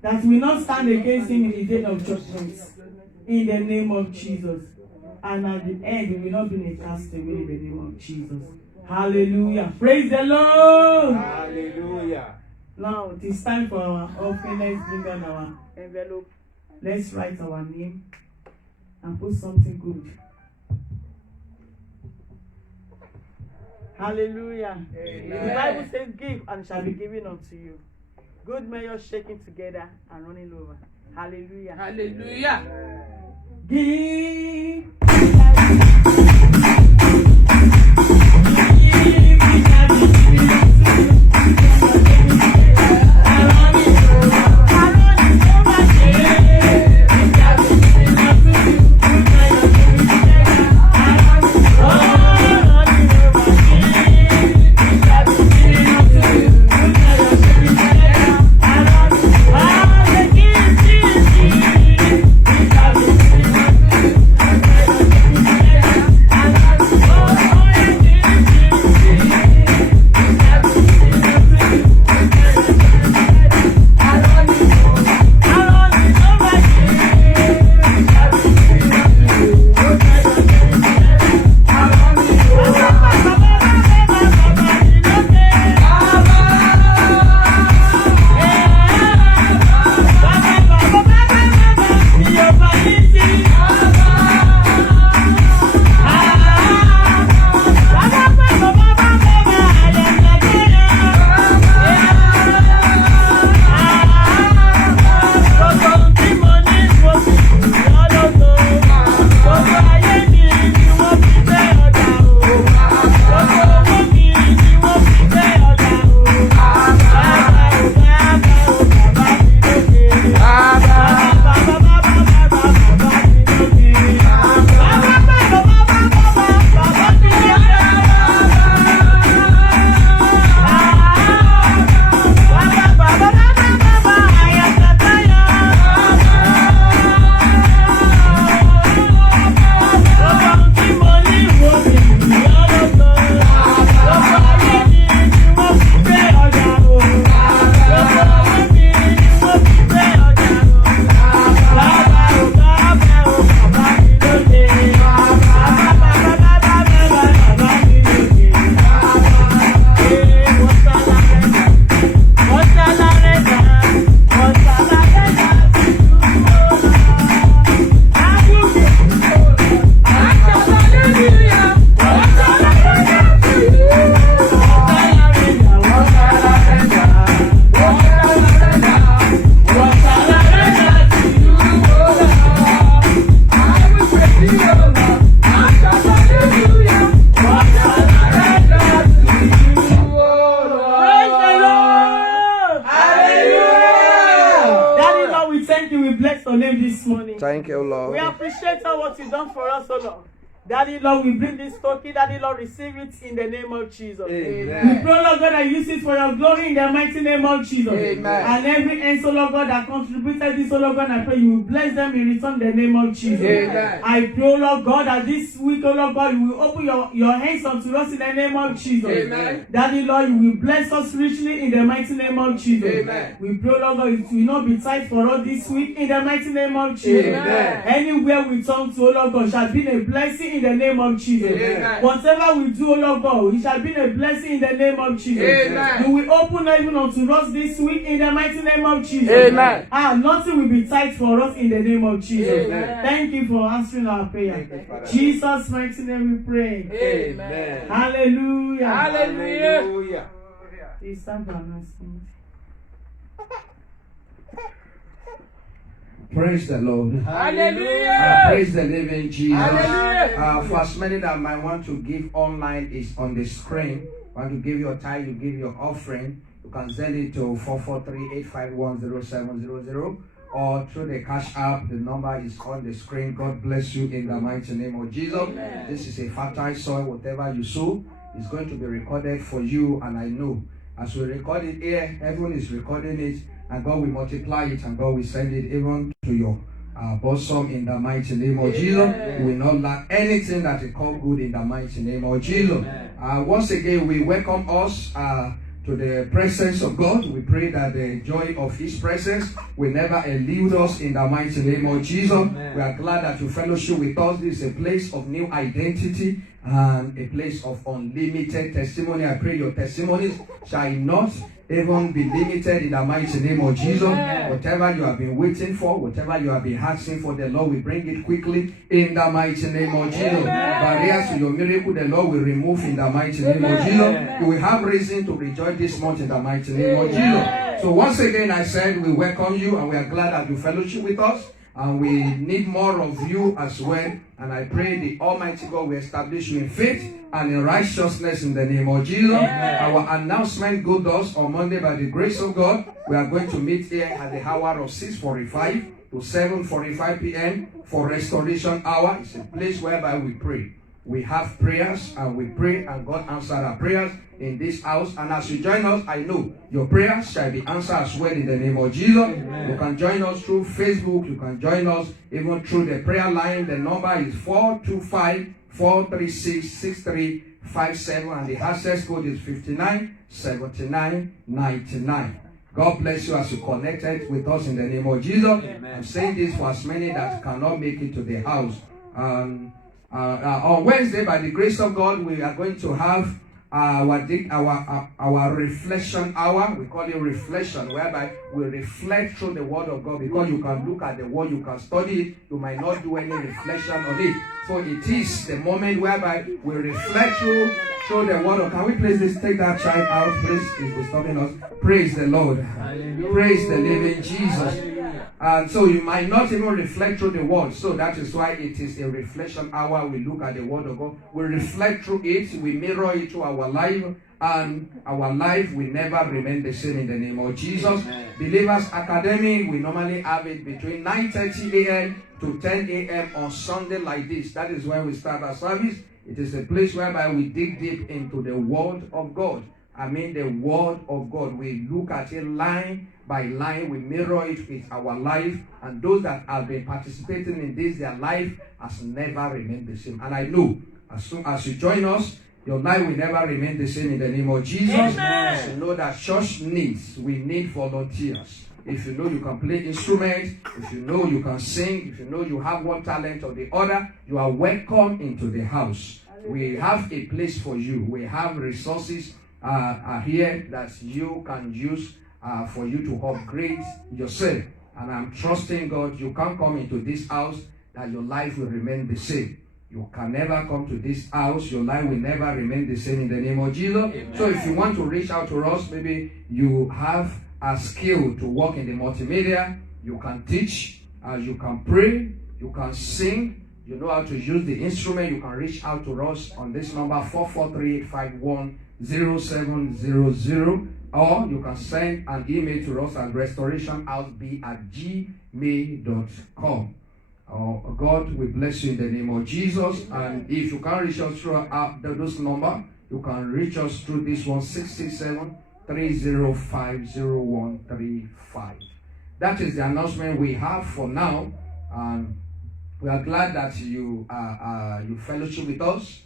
that will not stand against him in the day of judgment, in the name of Jesus. And at the end, we will not be a castaway in the name of Jesus. Hallelujah. Praise the Lord. Hallelujah. Now it is time for our offering. Let's bring down our envelope. Let's write our name and put something good. Hallelujah. Amen. The Bible says, give and shall be given unto you. Good measure shaking together and running over. Hallelujah. Hallelujah. Give. bless your name this morning. Thank you, Lord. We appreciate all what you've done for us, oh Lord. Daddy, Lord, we bring this token. Daddy, Lord, receive it in the name of Jesus. Amen. We pray, Lord God, that use it for your glory in the mighty name of Jesus. Amen. And every end, so Lord God, that contributed this, oh Lord God, I pray you will bless them in return in the name of Jesus. Amen. I pray, oh Lord God, that this week, oh Lord God, you will open your hands unto us in the name of Jesus. Amen. Daddy, Lord, you will bless us richly in the mighty name of Jesus. Amen. We pray, oh Lord God, it will not be tight for us this week in the mighty name of Jesus. Amen. Anywhere we turn to, oh Lord God, shall be a blessing in the name of Jesus. Amen. Whatever we do, O Lord God, it shall be a blessing in the name of Jesus. Amen. You will open heaven unto us this week in the mighty name of Jesus. Amen. Nothing will be tight for us in the name of Jesus. Amen. Thank you for answering our prayer. Jesus' mighty name we pray. Amen. Hallelujah. Hallelujah. Please stand for announcement. Praise the Lord. Hallelujah. Praise the living Jesus. Hallelujah. For as many that might want to give online is on the screen. Want to give your tithe, you give your offering. You can send it to 443-851-0700 or through the Cash App. The number is on the screen. God bless you in the mighty name of Jesus. Amen. This is a fertile soil. Whatever you sow is going to be recorded for you, and I know as we record it here, heaven is recording it. And God will multiply it, and God will send it even to your bosom in the mighty name of Jesus. You will not lack anything that is called good in the mighty name of Jesus. Once again, we welcome us to the presence of God. We pray that the joy of His presence will never elude us in the mighty name of Jesus. Amen. We are glad that you fellowship with us. This is a place of new identity and a place of unlimited testimony. I pray your testimonies shall not even be limited in the mighty name of Jesus. Amen. Whatever you have been waiting for, whatever you have been asking for, the Lord will bring it quickly in the mighty name of Jesus. Amen. Barriers to your miracle, the Lord will remove in the mighty name of Jesus. Amen. You will have reason to rejoice this month in the mighty name of Jesus. So once again, I said we welcome you, and we are glad that you fellowship with us. And we need more of you as well. And I pray the Almighty God will establish you in faith and in righteousness in the name of Jesus. Our announcement goes thus: on Monday, by the grace of God, we are going to meet here at the hour of 6:45 to 7:45 p.m. for Restoration Hour. It's a place whereby we pray. We have prayers and we pray, and God answers our prayers in this house. And as you join us, I know your prayers shall be answered as well in the name of Jesus. Amen. You can join us through Facebook. You can join us even through the prayer line. The number is 425-436-6357, and the access code is 597999. God bless you as you connected with us in the name of Jesus. Amen. I'm saying this for as many that cannot make it to the house. On Wednesday, by the grace of God, we are going to have our reflection hour. We call it reflection, whereby we reflect through the word of God. Because you can look at the word, you can study it, you might not do any reflection on it. So it is the moment whereby we reflect through the word of God. Can we please take that child out, please? It's disturbing us. Praise the Lord. Hallelujah. Praise the living Jesus. Hallelujah. And so you might not even reflect through the word. So that is why it is a reflection hour. We look at the word of God. We reflect through it. We mirror it to our life. And our life will never remain the same in the name of Jesus. Amen. Believers Academy, we normally have it between 9:30 a.m. to 10 a.m. on Sunday like this. That is when we start our service. It is a place whereby we dig deep into the word of God. I mean the word of God. We look at it line by line. We mirror it with our life. And those that have been participating in this, their life has never remained the same. And I know, as soon as you join us, your life will never remain the same in the name of Jesus. Amen. So know that church we need volunteers. If you know you can play instruments, if you know you can sing, if you know you have one talent or the other, you are welcome into the house. We have a place for you. We have resources here that you can use for you to upgrade yourself. And I'm trusting God you can't come into this house that your life will remain the same. You can never come to this house. Your life will never remain the same in the name of Jesus. Amen. So if you want to reach out to us, maybe you have a skill to work in the multimedia, you can teach, you can pray, you can sing, you know how to use the instrument, you can reach out to us on this number 443-851-0700. Or you can send an email to us at restorationhouseb@gmail.com. God will bless you in the name of Jesus. And if you can't reach us through those number, you can reach us through this one, 667-305-0135. That is the announcement we have for now. And we are glad that you fellowship with us.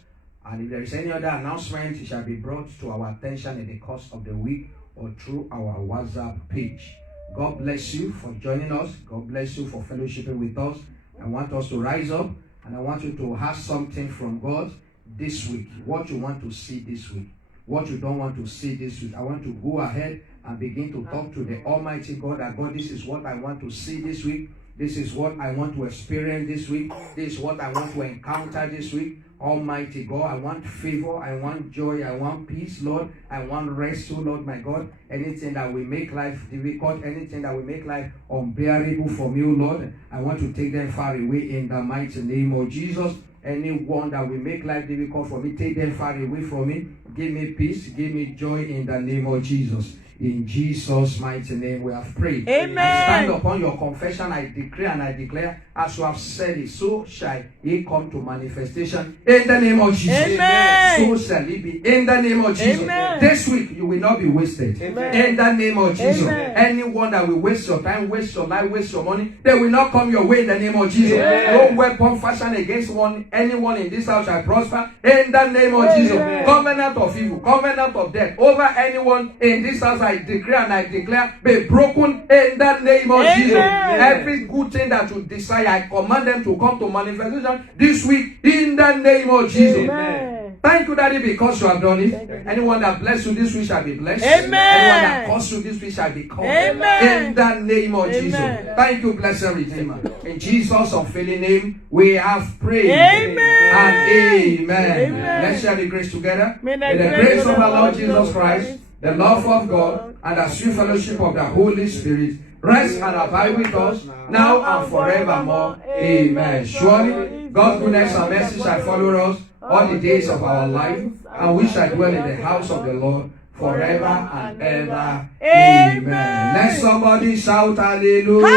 And if there is any other announcement, it shall be brought to our attention in the course of the week or through our WhatsApp page. God bless you for joining us. God bless you for fellowshipping with us. I want us to rise up, and I want you to have something from God this week. What you want to see this week. What you don't want to see this week. I want to go ahead and begin to talk to the Almighty God, that God, this is what I want to see this week. This is what I want to experience this week. This is what I want to encounter this week. Almighty God, I want favor, I want joy, I want peace, Lord. I want rest, oh Lord, my God. Anything that will make life difficult, anything that will make life unbearable for me, oh Lord, I want to take them far away in the mighty name of Jesus. Anyone that will make life difficult for me, take them far away from me. Give me peace, give me joy in the name of Jesus. In Jesus' mighty name we have prayed. Amen. I stand upon your confession, I decree and I declare, as you have said it, so shall it come to manifestation in the name of Jesus. Amen. So shall it be in the name of Jesus. Amen. This week you will not be wasted. Amen. In the name of Jesus. Amen. Anyone that will waste your time, waste your life, waste your money, they will not come your way in the name of Jesus. Amen. No weapon fashioned against anyone in this house shall prosper in the name of Jesus. Amen. Covenant of evil, covenant of death over anyone in this house, I decree and I declare, be broken in the name of Amen. Jesus. Every good thing that you desire, I command them to come to manifestation this week in the name of Jesus. Amen. Thank you, Daddy, because you have done it. Anyone that bless you this week shall be blessed. Anyone that curse you this week shall be cursed. Amen. In the name of Jesus. Amen. Thank you, blessed Redeemer. In Jesus' unfailing name, we have prayed. Amen. And amen. Amen. Let's share the grace together. May May the grace of our Lord Jesus Christ, the love of God, and the sweet fellowship of the Holy Spirit rest and abide with us now and forevermore. Amen. Surely God's goodness and mercy shall follow us all the days of our life, and we shall dwell in the house of the Lord forever and ever. Amen. Let somebody shout hallelujah.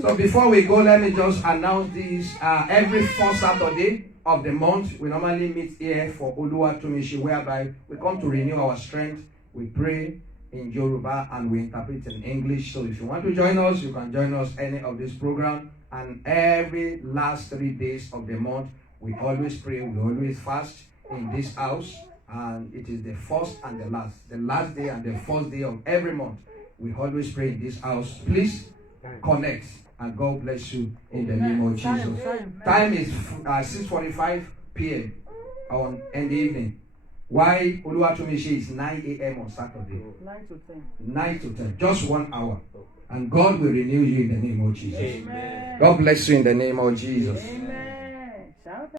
So before we go, let me just announce this. Every first Saturday of the month, we normally meet here for Oluwatumishi, whereby we come to renew our strength. We pray in Yoruba and we interpret in English. So if you want to join us, you can join us any of this program. And every last 3 days of the month, we always pray, we always fast in this house. And it is the first and the last day and the first day of every month. We always pray in this house. Please connect, and God bless you in the name of Jesus. Time is 6:45 p.m. in the evening. Why Oluwatumishi is 9 a.m. on Saturday. 9 to 10. 9 to 10. Just 1 hour. And God will renew you in the name of Jesus. Amen. God bless you in the name of Jesus. Amen. Shout